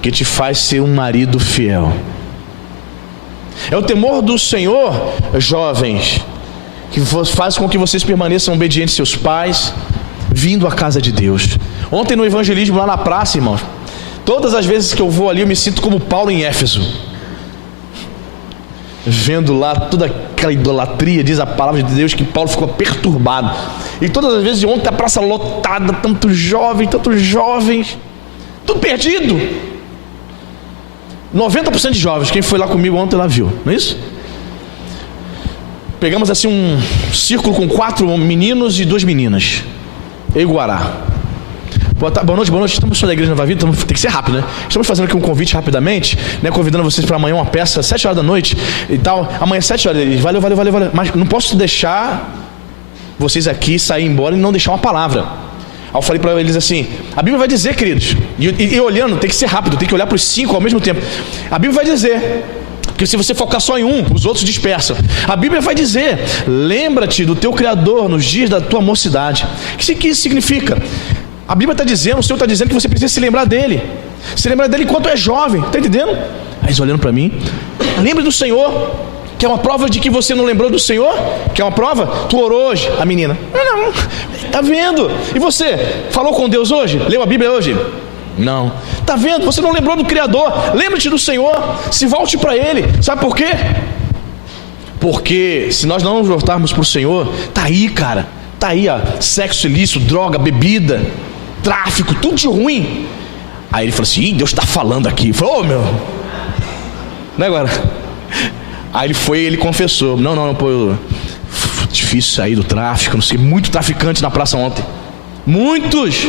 que te faz ser um marido fiel. É o temor do Senhor, jovens, que faz com que vocês permaneçam obedientes aos seus pais, vindo à casa de Deus. Ontem no evangelismo lá na praça, irmãos, todas as vezes que eu vou ali eu me sinto como Paulo em Éfeso, vendo lá toda aquela idolatria. Diz a palavra de Deus que Paulo ficou perturbado. E todas as vezes, ontem a praça lotada, tantos jovens, tudo perdido. 90% de jovens, quem foi lá comigo ontem lá viu, não é isso? Pegamos assim um círculo com 4 meninos e 2 meninas. Eu e Guará. Boa noite, estamos da igreja Nova Vida, tem que ser rápido, né? Estamos fazendo aqui um convite rapidamente, né? Convidando vocês para amanhã uma peça, 7 horas da noite e tal. Amanhã 7 horas, valeu. Mas não posso deixar vocês aqui sair embora e não deixar uma palavra. Aí eu falei para eles assim, a Bíblia vai dizer, queridos, e olhando, tem que ser rápido, tem que olhar para os 5 ao mesmo tempo. A Bíblia vai dizer, porque se você focar só em um, os outros dispersam. A Bíblia vai dizer, lembra-te do teu Criador nos dias da tua mocidade. O que isso significa? A Bíblia está dizendo, o Senhor está dizendo que você precisa se lembrar dele. Se lembrar dele enquanto é jovem, está entendendo? Aí eles olhando para mim, lembre do Senhor, que é uma prova de que você não lembrou do Senhor, que é uma prova, tu orou hoje, a menina, não, está vendo? E você, falou com Deus hoje? Leu a Bíblia hoje? Não. Está vendo? Você não lembrou do Criador, lembre-te do Senhor, se volte para Ele, sabe por quê? Porque se nós não nos voltarmos para o Senhor, está aí, cara, está aí, ó, sexo ilícito, droga, bebida, tráfico, tudo de ruim. Aí ele falou assim, Ih, Deus está falando aqui. Falou, meu, não é agora? Aí ele confessou, não, pô, difícil sair do tráfico, não sei, muito traficante na praça ontem, muitos.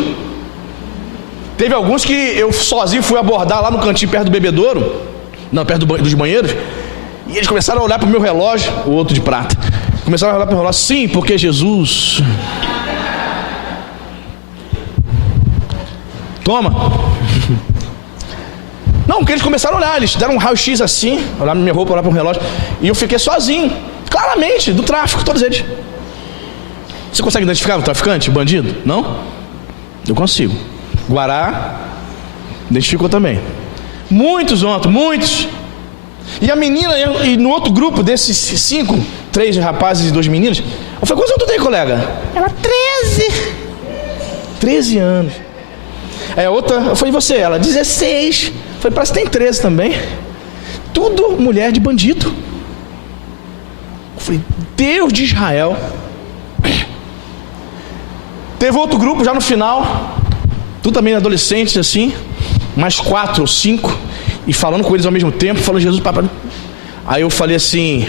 Teve alguns que eu sozinho fui abordar lá no cantinho perto do bebedouro, não, perto dos banheiros, e eles começaram a olhar para o meu relógio, o outro de prata, começaram a olhar para o relógio, sim, porque Jesus, toma. Não, porque eles começaram a olhar, eles deram um raio-x assim, olhar na minha roupa, olhar para o relógio, e eu fiquei sozinho, claramente, do tráfico, todos eles. Você consegue identificar o traficante, o bandido? Não? Eu consigo. Guará identificou também. Muitos ontem, muitos. E a menina, e no outro grupo desses 5, 3 rapazes e 2 meninas, eu falei, quantos anos tu tem, colega? Ela, 13. 13 anos. Aí a outra, eu falei, e você? Ela, 16. Eu falei, parece que tem 13 também. Tudo mulher de bandido. Eu falei, Deus de Israel. Teve outro grupo já no final, tudo também adolescentes assim, mais 4 ou 5, e falando com eles ao mesmo tempo, falando Jesus, papai. Aí eu falei assim,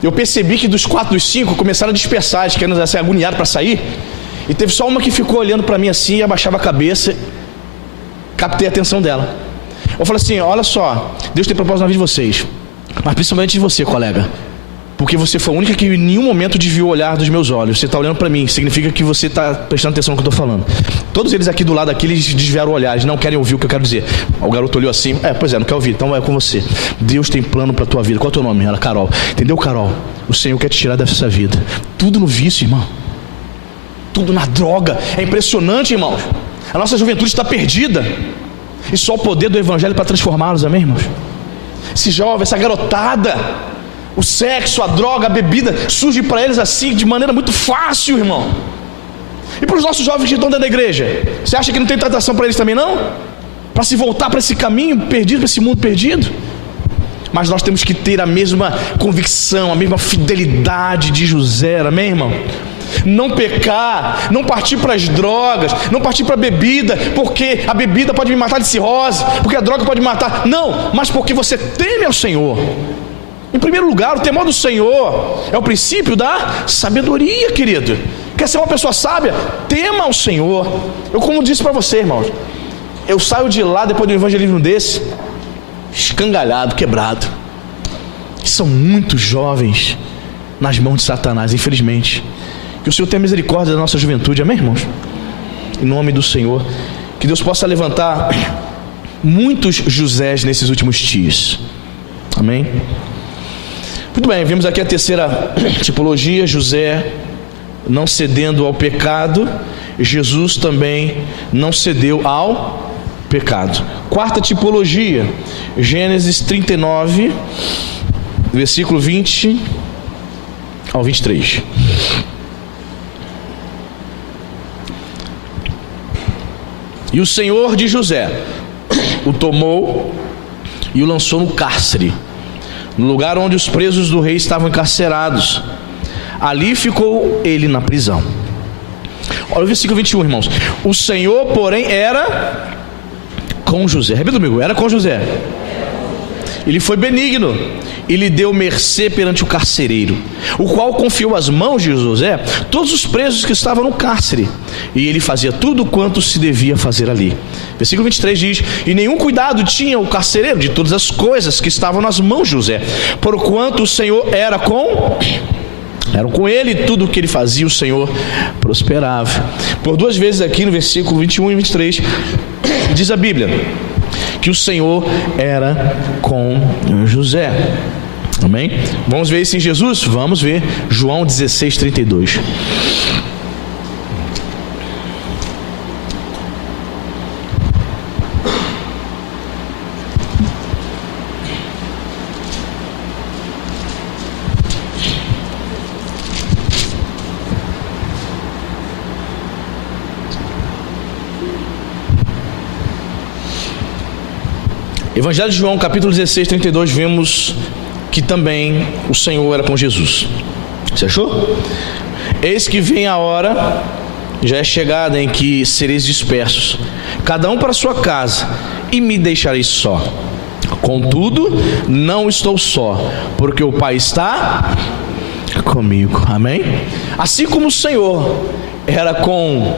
eu percebi que dos 4, dos 5 começaram a dispersar, eles querendo ser agoniados para sair, e teve só uma que ficou olhando para mim assim, e abaixava a cabeça. Captei a atenção dela. Eu falei assim, olha só, Deus tem propósito na vida de vocês, mas principalmente de você, colega. porque você foi a única que em nenhum momento desviou o olhar dos meus olhos. Você está olhando para mim, significa que você está prestando atenção no que eu estou falando. Todos eles aqui do lado aqui, eles desviaram o olhar, eles não querem ouvir o que eu quero dizer. O garoto olhou assim, pois é, não quer ouvir, então vai com você. Deus tem plano para a tua vida. Qual é o teu nome? Ela, Carol. Entendeu, Carol? O Senhor quer te tirar dessa vida. Tudo no vício, irmão. Tudo na droga. É impressionante, irmãos. A nossa juventude está perdida. E só o poder do Evangelho para transformá-los, amém, irmãos? Esse jovem, essa garotada, o sexo, a droga, a bebida, surge para eles assim, de maneira muito fácil, irmão. E para os nossos jovens que estão dentro da igreja, você acha que não tem tentação para eles também, não? Para se voltar para esse caminho perdido, para esse mundo perdido? Mas nós temos que ter a mesma convicção, a mesma fidelidade de José, amém, irmão? Não pecar, não partir para as drogas, não partir para a bebida, porque a bebida pode me matar de cirrose, porque a droga pode me matar. Não, mas porque você teme ao Senhor. Em primeiro lugar, o temor do Senhor é o princípio da sabedoria, querido. Quer ser uma pessoa sábia? Tema ao Senhor. Eu, como disse para você, irmãos, eu saio de lá depois de um evangelismo desse, escangalhado, quebrado. São muitos jovens nas mãos de Satanás, infelizmente. Que o Senhor tenha misericórdia da nossa juventude, amém, irmãos? Em nome do Senhor, que Deus possa levantar muitos Josés nesses últimos dias, amém? Muito bem, vimos aqui a terceira tipologia, José não cedendo ao pecado. Jesus também não cedeu ao pecado. Quarta tipologia, Gênesis 39, versículo 20 ao 23. E o Senhor de José o tomou e o lançou no cárcere, no lugar onde os presos do rei estavam encarcerados. Ali ficou ele na prisão. Olha o versículo 21, irmãos. O Senhor, porém, era com José. Repita comigo, era com José. Ele foi benigno e lhe deu mercê perante o carcereiro, o qual confiou às mãos de José todos os presos que estavam no cárcere, e ele fazia tudo quanto se devia fazer ali. Versículo 23 diz: e nenhum cuidado tinha o carcereiro de todas as coisas que estavam nas mãos de José, porquanto o Senhor era com ele, tudo o que ele fazia o Senhor prosperava. Por duas vezes aqui no versículo 21 e 23 diz a Bíblia que o Senhor era com José, amém? Vamos ver isso em Jesus? Vamos ver João 16:32. Evangelho de João, capítulo 16:32, vemos que também o Senhor era com Jesus. Você achou? Eis que vem a hora, já é chegada, em que sereis dispersos, cada um para sua casa, e me deixareis só. Contudo, não estou só, porque o Pai está comigo, amém? Assim como o Senhor era com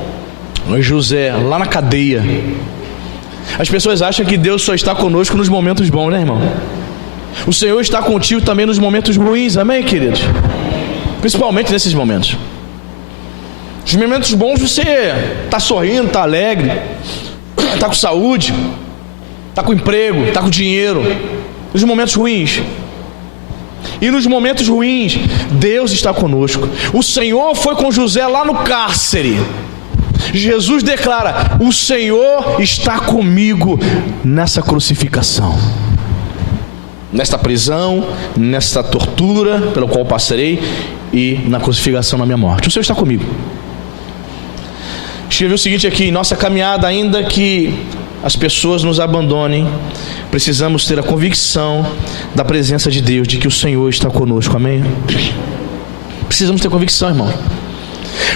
José lá na cadeia. As pessoas acham que Deus só está conosco nos momentos bons, né, irmão? O Senhor está contigo também nos momentos ruins, amém, queridos? Principalmente nesses momentos. Nos momentos bons você está sorrindo, está alegre, está com saúde, está com emprego, está com dinheiro. Nos momentos ruins. E nos momentos ruins, Deus está conosco. O Senhor foi com José lá no cárcere. Jesus declara: o Senhor está comigo nessa crucificação, nesta prisão, nesta tortura pela qual passarei, e na crucificação, na minha morte. O Senhor está comigo. Escreveu o seguinte aqui: em nossa caminhada, ainda que as pessoas nos abandonem, precisamos ter a convicção da presença de Deus, de que o Senhor está conosco, amém? Precisamos ter convicção, irmão.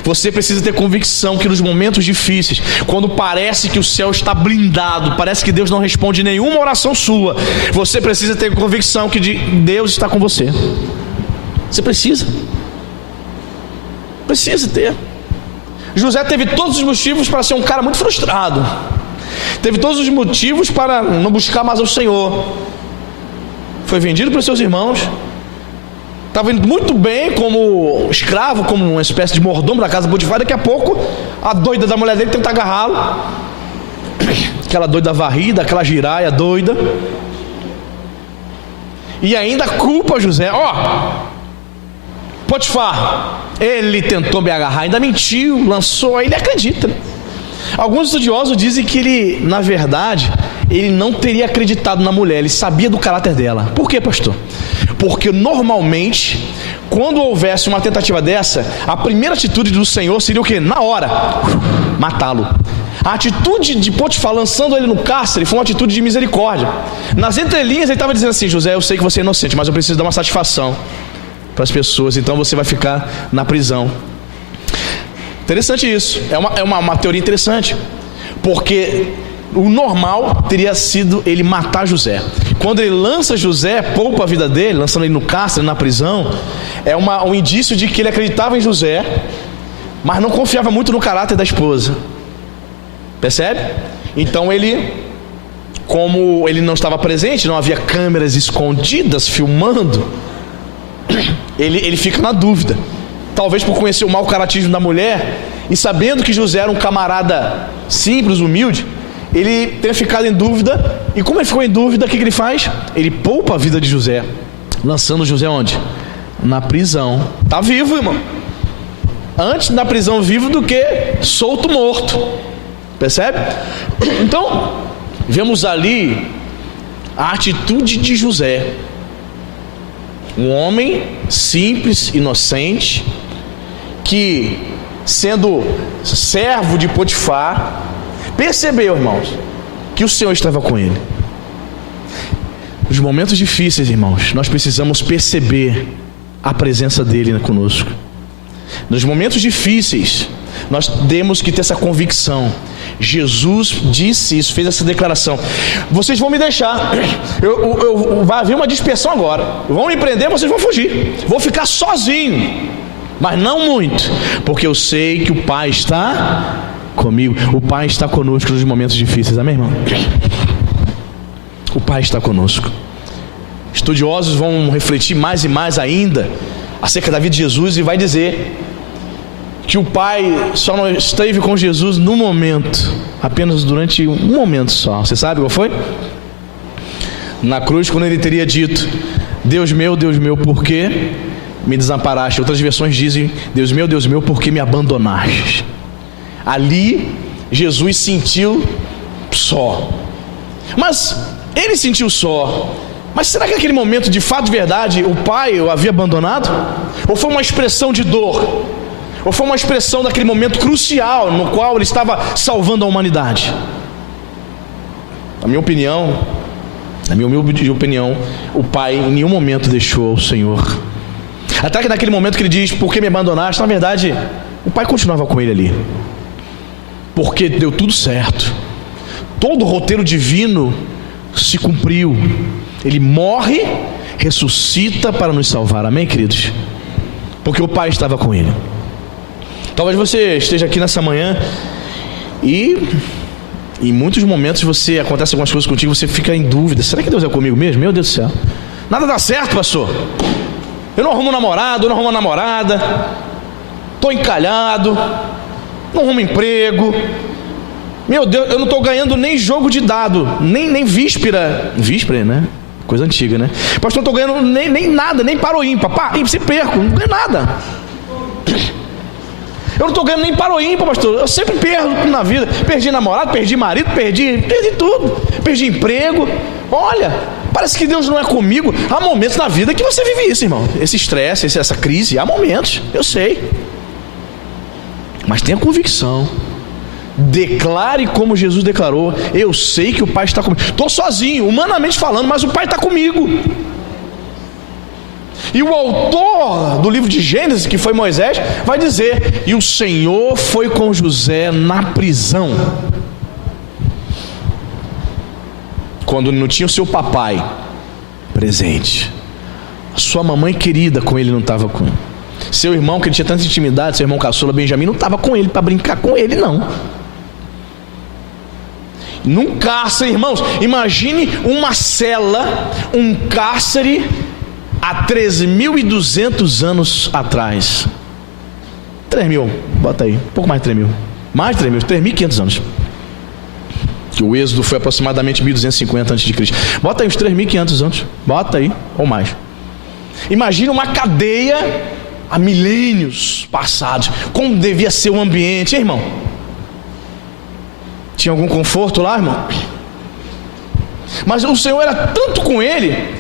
Você precisa ter convicção que nos momentos difíceis, quando parece que o céu está blindado, parece que Deus não responde nenhuma oração sua, você precisa ter convicção que Deus está com você. Você precisa ter. José teve todos os motivos para ser um cara muito frustrado, teve todos os motivos para não buscar mais o Senhor. Foi vendido para os seus irmãos, estava indo muito bem como escravo, como uma espécie de mordomo da casa de Potifar. Daqui a pouco a doida da mulher dele tenta agarrá-lo, aquela doida varrida, aquela giraia doida, e ainda culpa José. Potifar, ele tentou me agarrar, ainda mentiu, lançou. Aí ele acredita, né? Alguns estudiosos dizem que ele, na verdade, ele não teria acreditado na mulher, ele sabia do caráter dela. Por quê, pastor? Porque normalmente, quando houvesse uma tentativa dessa, a primeira atitude do Senhor seria o quê? Na hora, matá-lo. A atitude de Potifar lançando ele no cárcere foi uma atitude de misericórdia. Nas entrelinhas ele estava dizendo assim: José, eu sei que você é inocente, mas eu preciso dar uma satisfação para as pessoas, então você vai ficar na prisão. Interessante isso, é uma teoria interessante, porque o normal teria sido ele matar José. Quando ele lança José, poupa a vida dele, lançando ele no cárcere, na prisão, é um indício de que ele acreditava em José, mas não confiava muito no caráter da esposa. Percebe? Então ele, como ele não estava presente, não havia câmeras escondidas filmando, ele fica na dúvida. Talvez por conhecer o mau caratismo da mulher e sabendo que José era um camarada simples, humilde, ele tenha ficado em dúvida. E como ele ficou em dúvida, o que ele faz? Ele poupa a vida de José, lançando José onde? Na prisão. Está vivo, irmão. Antes na prisão vivo do que solto morto. Percebe? Então, vemos ali a atitude de José, um homem simples, inocente, que, sendo servo de Potifar, percebeu, irmãos, que o Senhor estava com ele. Nos momentos difíceis, irmãos, nós precisamos perceber a presença dele conosco. Nos momentos difíceis, nós temos que ter essa convicção. Jesus disse isso, fez essa declaração: vocês vão me deixar, vai haver uma dispersão agora, vão me prender, vocês vão fugir, vou ficar sozinho, mas não muito, porque eu sei que o Pai está comigo. O Pai está conosco nos momentos difíceis, amém, irmão? O Pai está conosco. Estudiosos vão refletir mais e mais ainda acerca da vida de Jesus e vai dizer que o Pai só não esteve com Jesus no momento, apenas durante um momento só. Você sabe qual foi? Na cruz, quando ele teria dito: Deus meu, por que me desamparaste? Outras versões dizem: Deus meu, por que me abandonaste? Ali, Jesus sentiu só. Mas ele sentiu só. Mas será que naquele momento, de fato, de verdade, o Pai o havia abandonado? Ou foi uma expressão de dor? Ou foi uma expressão daquele momento crucial no qual ele estava salvando a humanidade? Na minha humilde opinião, o Pai em nenhum momento deixou o Senhor. Até que naquele momento que ele diz: por que me abandonaste? Na verdade, o Pai continuava com ele ali, porque deu tudo certo. Todo o roteiro divino se cumpriu. Ele morre, ressuscita para nos salvar, amém, queridos? Porque o Pai estava com ele. Talvez você esteja aqui nessa manhã e em muitos momentos acontece algumas coisas contigo, você fica em dúvida: será que Deus é comigo mesmo? Meu Deus do céu, nada dá certo, pastor. Eu não arrumo namorado, eu não arrumo namorada, estou encalhado, não arrumo emprego. Meu Deus, eu não estou ganhando nem jogo de dado, nem víspera, né? Coisa antiga, né? Pastor, não estou ganhando nem nada, nem para o ímpar. Se perco, não ganho nada. Eu não estou ganhando nem para o ímpar, pastor. Eu sempre perco na vida. Perdi namorado, perdi marido, perdi tudo. Perdi emprego. Olha, parece que Deus não é comigo. Há momentos na vida que você vive isso, irmão. Esse estresse, essa crise, há momentos, eu sei. Mas tenha convicção. Declare como Jesus declarou: eu sei que o Pai está comigo. Estou sozinho, humanamente falando, mas o Pai está comigo. E o autor do livro de Gênesis, que foi Moisés, vai dizer: e o Senhor foi com José na prisão, quando não tinha o seu papai presente, a sua mamãe querida com ele não estava com, seu irmão que ele tinha tanta intimidade, seu irmão caçula Benjamim, não estava com ele para brincar com ele, não. Num cárcere, irmãos, imagine uma cela, um cárcere há 13.200 anos atrás. 3.000, bota aí, um pouco mais de 3.000. Mais de 3.500 anos. Que o êxodo foi aproximadamente 1250 a.C. Bota aí uns 3.500 anos. Bota aí, ou mais. Imagina uma cadeia há milênios passados. Como devia ser o ambiente, hein, irmão? Tinha algum conforto lá, irmão? Mas o Senhor era tanto com ele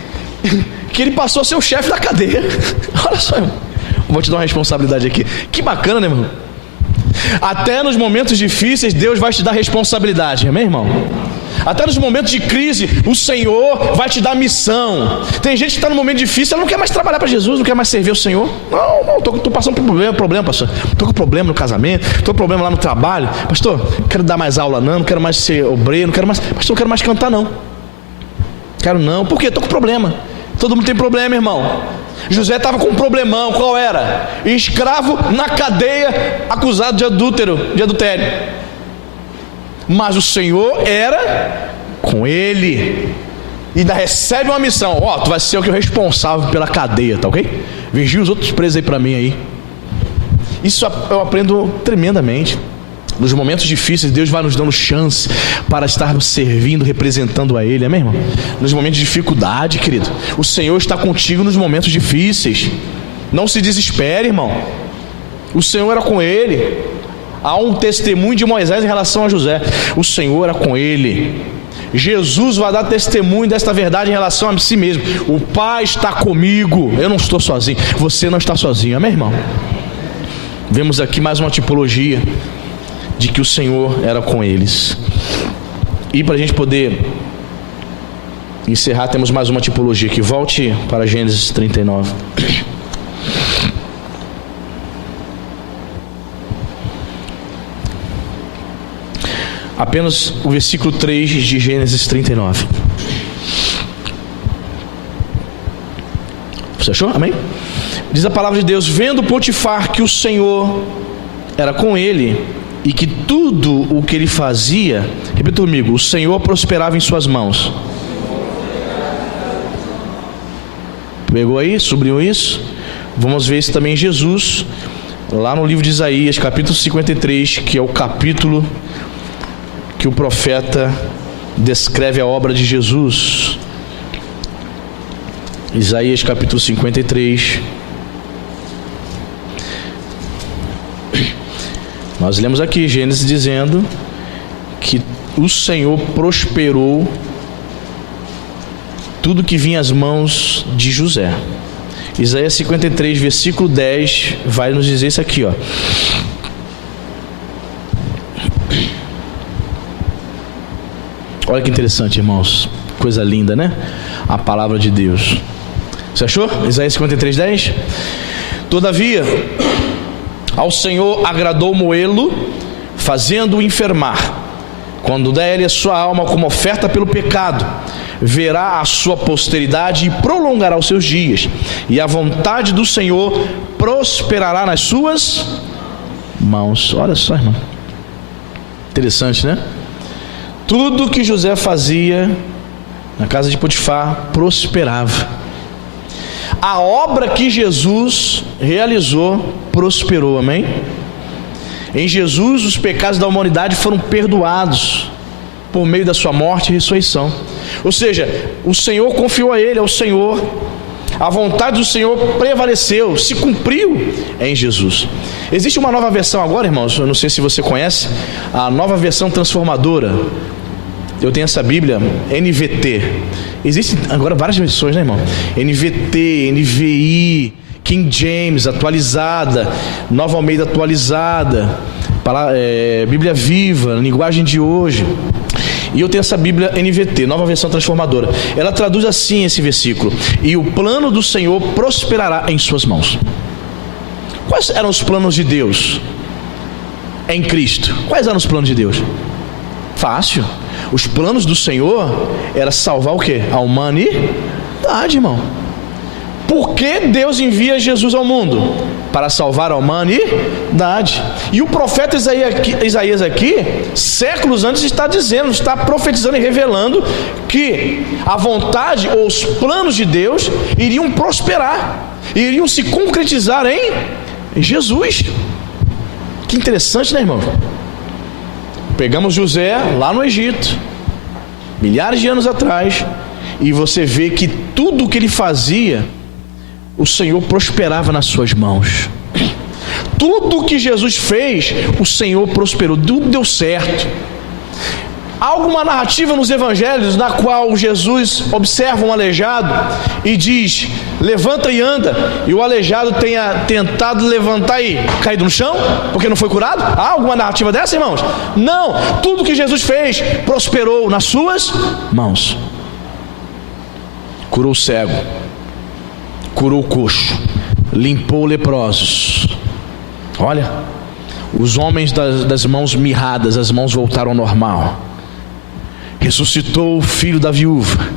que ele passou a ser o chefe da cadeia. Olha só, irmão. Vou te dar uma responsabilidade aqui. Que bacana, né, irmão? Até nos momentos difíceis Deus vai te dar responsabilidade, amém, irmão? Até nos momentos de crise o Senhor vai te dar missão. Tem gente que está no momento difícil, ela não quer mais trabalhar para Jesus, não quer mais servir o Senhor. Não, estou passando por problema, pastor. Estou com problema no casamento, estou com problema lá no trabalho. Pastor, não quero dar mais aula não quero mais ser obreiro, não quero mais, pastor, não quero mais cantar não. Quero não, por quê? Estou com problema. Todo mundo tem problema, irmão. José estava com um problemão, qual era? Escravo na cadeia, acusado de adultério. Mas o Senhor era com ele. E ainda recebe uma missão. Tu vai ser o responsável pela cadeia, tá ok? Vigia os outros presos aí para mim aí. Isso eu aprendo tremendamente. Nos momentos difíceis, Deus vai nos dando chance para estarmos servindo, representando a Ele, amém, irmão? Nos momentos de dificuldade, querido, o Senhor está contigo nos momentos difíceis. Não se desespere, irmão. O Senhor era com ele. Há um testemunho de Moisés em relação a José. O Senhor era com ele. Jesus vai dar testemunho desta verdade em relação a si mesmo. O Pai está comigo. Eu não estou sozinho. Você não está sozinho, amém, irmão? Vemos aqui mais uma tipologia de que o Senhor era com eles. E para a gente poder encerrar, temos mais uma tipologia aqui. Volte para Gênesis 39. Apenas o versículo 3 de Gênesis 39. Você achou? Amém? Diz a palavra de Deus: vendo Potifar que o Senhor era com ele, e que tudo o que ele fazia, repita comigo, o Senhor prosperava em suas mãos. Pegou aí? Subiu isso? Vamos ver isso também em Jesus, lá no livro de Isaías, capítulo 53, que é o capítulo que o profeta descreve a obra de Jesus. Isaías capítulo 53. Nós lemos aqui Gênesis dizendo que o Senhor prosperou tudo que vinha às mãos de José. Isaías 53, versículo 10, vai nos dizer isso aqui, ó. Olha que interessante, irmãos. Coisa linda, né? A palavra de Deus. Você achou? Isaías 53, 10. Todavia, ao Senhor agradou moê-lo, fazendo-o enfermar. Quando der ele a sua alma como oferta pelo pecado, verá a sua posteridade e prolongará os seus dias, e a vontade do Senhor prosperará nas suas mãos. Olha só, irmão. Interessante, né? Tudo que José fazia na casa de Potifar prosperava. A obra que Jesus realizou prosperou, amém? Em Jesus os pecados da humanidade foram perdoados por meio da sua morte e ressurreição. Ou seja, o Senhor confiou a ele, ao Senhor. A vontade do Senhor prevaleceu, se cumpriu em Jesus. Existe uma nova versão agora, irmãos, eu não sei se você conhece, a nova versão transformadora. Eu tenho essa Bíblia, NVT. Existem agora várias versões, né, irmão? NVT, NVI, King James atualizada, Nova Almeida atualizada, Bíblia Viva, linguagem de hoje. E eu tenho essa Bíblia NVT, nova versão transformadora. Ela traduz assim esse versículo: e o plano do Senhor prosperará em suas mãos. Quais eram os planos de Deus em Cristo? Quais eram os planos de Deus? Fácil. Os planos do Senhor era salvar o quê? A humanidade, irmão. Por que Deus envia Jesus ao mundo? Para salvar a humanidade. E o profeta Isaías aqui, séculos antes, está dizendo, está profetizando e revelando que a vontade ou os planos de Deus iriam prosperar, iriam se concretizar em Jesus. Que interessante, né, irmão? Pegamos José lá no Egito, milhares de anos atrás, e você vê que tudo o que ele fazia, o Senhor prosperava nas suas mãos. Tudo o que Jesus fez, o Senhor prosperou, tudo deu certo. Há alguma narrativa nos evangelhos na qual Jesus observa um aleijado e diz: levanta e anda, e o aleijado tenha tentado levantar e caído no chão porque não foi curado? Há alguma narrativa dessa, irmãos? Não, tudo que Jesus fez prosperou nas suas mãos. Curou o cego, curou o coxo, limpou leprosos. Olha, os homens das mãos mirradas, as mãos voltaram ao normal. Ressuscitou o filho da viúva,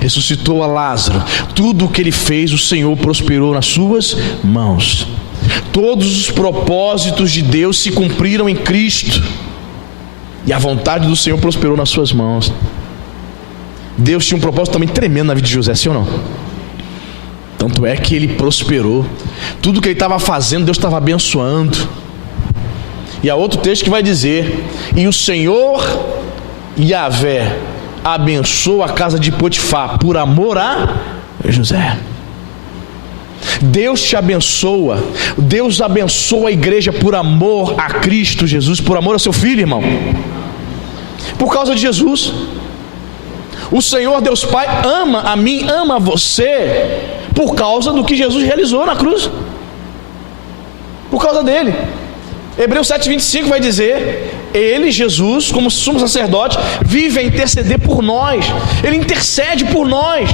ressuscitou a Lázaro. Tudo o que ele fez, o Senhor prosperou nas suas mãos. Todos os propósitos de Deus se cumpriram em Cristo, e a vontade do Senhor prosperou nas suas mãos. Deus tinha um propósito também tremendo na vida de José, sim ou não? Tanto é que ele prosperou. Tudo que ele estava fazendo, Deus estava abençoando. E há outro texto que vai dizer: e o Senhor Yahvé abençoou a casa de Potifar por amor a José. Deus te abençoa. Deus abençoa a igreja por amor a Cristo Jesus, por amor ao seu filho, irmão. Por causa de Jesus. O Senhor Deus Pai ama a mim, ama a você, por causa do que Jesus realizou na cruz. Por causa dele. Hebreus 7,25 vai dizer: ele, Jesus, como sumo sacerdote, vive a interceder por nós. Ele intercede por nós.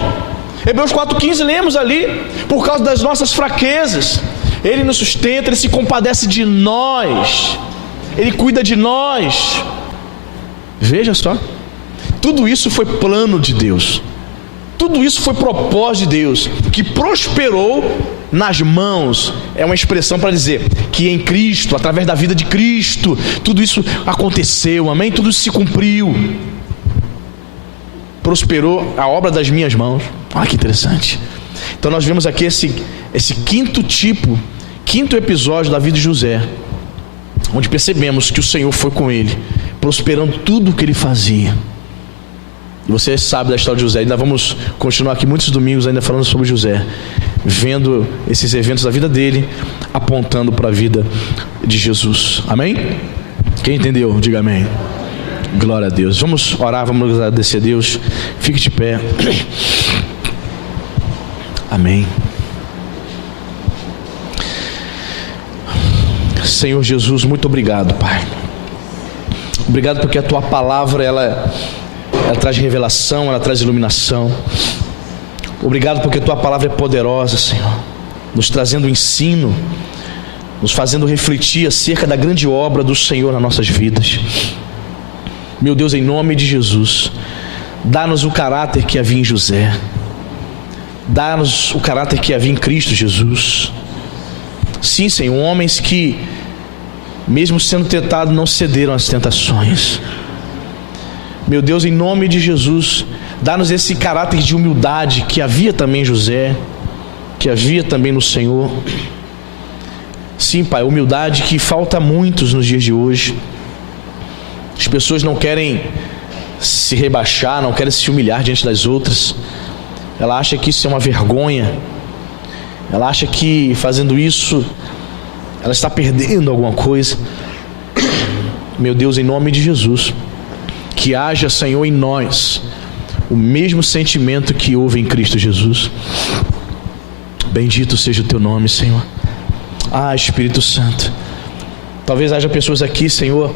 Hebreus 4,15 lemos ali: por causa das nossas fraquezas, ele nos sustenta, ele se compadece de nós, ele cuida de nós. Veja só, tudo isso foi plano de Deus, tudo isso foi propósito de Deus, que prosperou nas mãos. É uma expressão para dizer que em Cristo, através da vida de Cristo, tudo isso aconteceu, amém? Tudo isso se cumpriu. Prosperou a obra das minhas mãos. Olha que interessante. Então nós vemos aqui esse quinto episódio da vida de José, onde percebemos que o Senhor foi com ele, prosperando tudo o que ele fazia. E você sabe da história de José. Ainda vamos continuar aqui muitos domingos ainda falando sobre José, vendo esses eventos da vida dele, apontando para a vida de Jesus. Amém? Quem entendeu, diga amém. Glória a Deus. Vamos orar, vamos agradecer a Deus. Fique de pé. Amém. Senhor Jesus, muito obrigado, Pai. Obrigado porque a Tua palavra, ela traz revelação, ela traz iluminação. Obrigado porque a Tua palavra é poderosa, Senhor, nos trazendo ensino, nos fazendo refletir acerca da grande obra do Senhor nas nossas vidas. Meu Deus, em nome de Jesus, dá-nos o caráter que havia em José, dá-nos o caráter que havia em Cristo Jesus. Sim, Senhor, homens que, mesmo sendo tentados, não cederam às tentações. Meu Deus, em nome de Jesus, dá-nos esse caráter de humildade que havia também em José, que havia também no Senhor. Sim, Pai, humildade que falta a muitos nos dias de hoje. As pessoas não querem se rebaixar, não querem se humilhar diante das outras. Ela acha que isso é uma vergonha. Ela acha que fazendo isso ela está perdendo alguma coisa. Meu Deus, em nome de Jesus, que haja, Senhor, em nós o mesmo sentimento que houve em Cristo Jesus. Bendito seja o Teu nome, Senhor. Espírito Santo, talvez haja pessoas aqui, Senhor,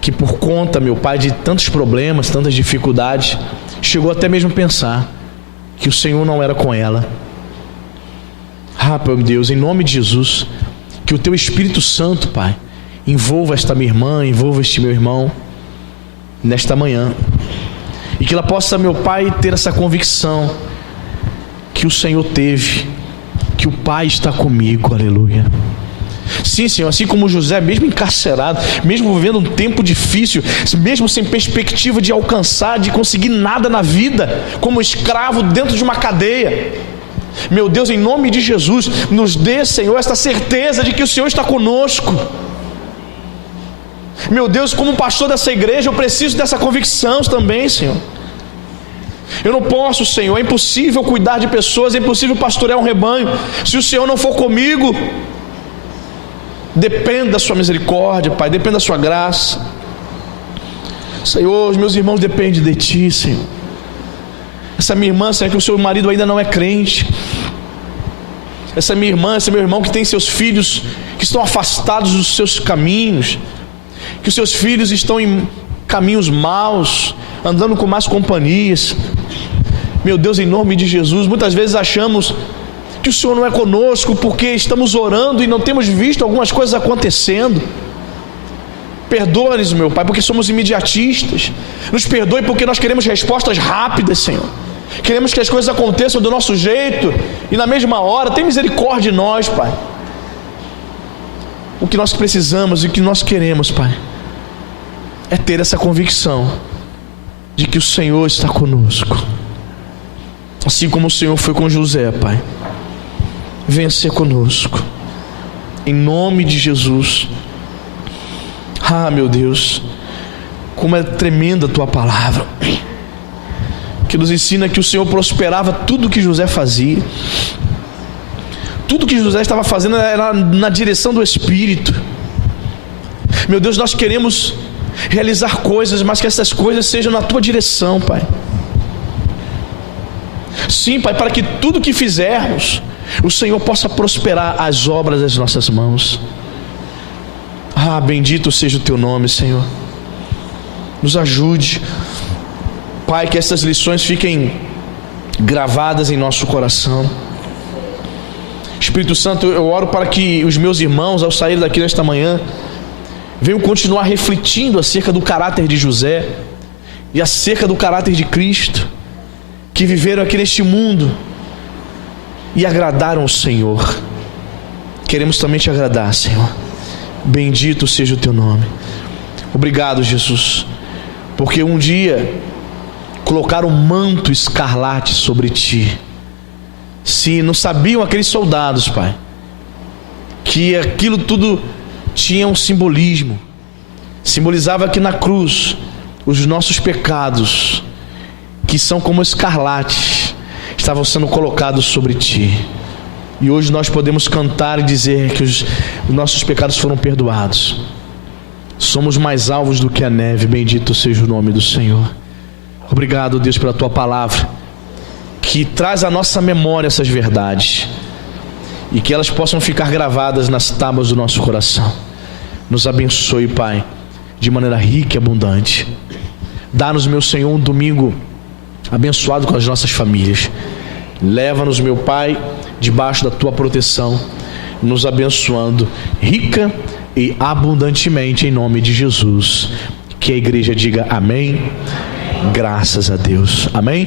que por conta, meu Pai, de tantos problemas, tantas dificuldades, chegou até mesmo a pensar que o Senhor não era com ela. Meu Deus, em nome de Jesus, que o Teu Espírito Santo, Pai, envolva esta minha irmã, envolva este meu irmão nesta manhã, e que ela possa, meu Pai, ter essa convicção que que o Senhor teve, que o Pai está comigo, aleluia. Sim, Senhor, assim como José, mesmo encarcerado, mesmo vivendo um tempo difícil, mesmo sem perspectiva de alcançar, de conseguir nada na vida, como escravo dentro de uma cadeia, meu Deus, em nome de Jesus, nos dê, Senhor, esta certeza de que o Senhor está conosco. Meu Deus, como pastor dessa igreja, eu preciso dessa convicção também, Senhor. Eu não posso, Senhor, é impossível cuidar de pessoas, é impossível pastorear um rebanho, se o Senhor não for comigo. Depende da sua misericórdia, Pai, depende da sua graça. Senhor, os meus irmãos dependem de Ti, Senhor. Essa minha irmã, Senhor, que o seu marido ainda não é crente. Essa minha irmã, esse meu irmão que tem seus filhos que estão afastados dos seus caminhos, que os seus filhos estão em caminhos maus, andando com más companhias. Meu Deus, em nome de Jesus, muitas vezes achamos que o Senhor não é conosco porque estamos orando e não temos visto algumas coisas acontecendo. Perdoa-nos, meu Pai, porque somos imediatistas. Nos perdoe porque nós queremos respostas rápidas, Senhor. Queremos que as coisas aconteçam do nosso jeito e na mesma hora. Tem misericórdia de nós, Pai. O que nós precisamos e o que nós queremos, Pai, é ter essa convicção de que o Senhor está conosco, assim como o Senhor foi com José, Pai. Venha ser conosco, em nome de Jesus. Ah, meu Deus, como é tremenda a Tua palavra, que nos ensina que o Senhor prosperava tudo que José fazia. Tudo que José estava fazendo era na direção do Espírito. Meu Deus, nós queremos realizar coisas, mas que essas coisas sejam na Tua direção, Pai. Sim, Pai, para que tudo que fizermos, o Senhor possa prosperar as obras das nossas mãos. Ah, bendito seja o Teu nome, Senhor. Nos ajude, Pai, que essas lições fiquem gravadas em nosso coração. Espírito Santo, eu oro para que os meus irmãos, ao sair daqui nesta manhã, venham continuar refletindo acerca do caráter de José e acerca do caráter de Cristo, que viveram aqui neste mundo e agradaram o Senhor. Queremos também Te agradar, Senhor. Bendito seja o Teu nome. Obrigado, Jesus, porque um dia colocaram um manto escarlate sobre Ti. Se não sabiam aqueles soldados, Pai, que aquilo tudo tinha um simbolismo, simbolizava que na cruz os nossos pecados, que são como escarlate, estavam sendo colocados sobre Ti. E hoje nós podemos cantar e dizer que os nossos pecados foram perdoados. Somos mais alvos do que a neve. Bendito seja o nome do Senhor. Obrigado, Deus, pela Tua palavra, que traz à nossa memória essas verdades e que elas possam ficar gravadas nas tábuas do nosso coração. Nos abençoe, Pai, de maneira rica e abundante. Dá-nos, meu Senhor, um domingo abençoado com as nossas famílias. Leva-nos, meu Pai, debaixo da Tua proteção, nos abençoando rica e abundantemente, em nome de Jesus. Que a igreja diga amém. Graças a Deus. Amém.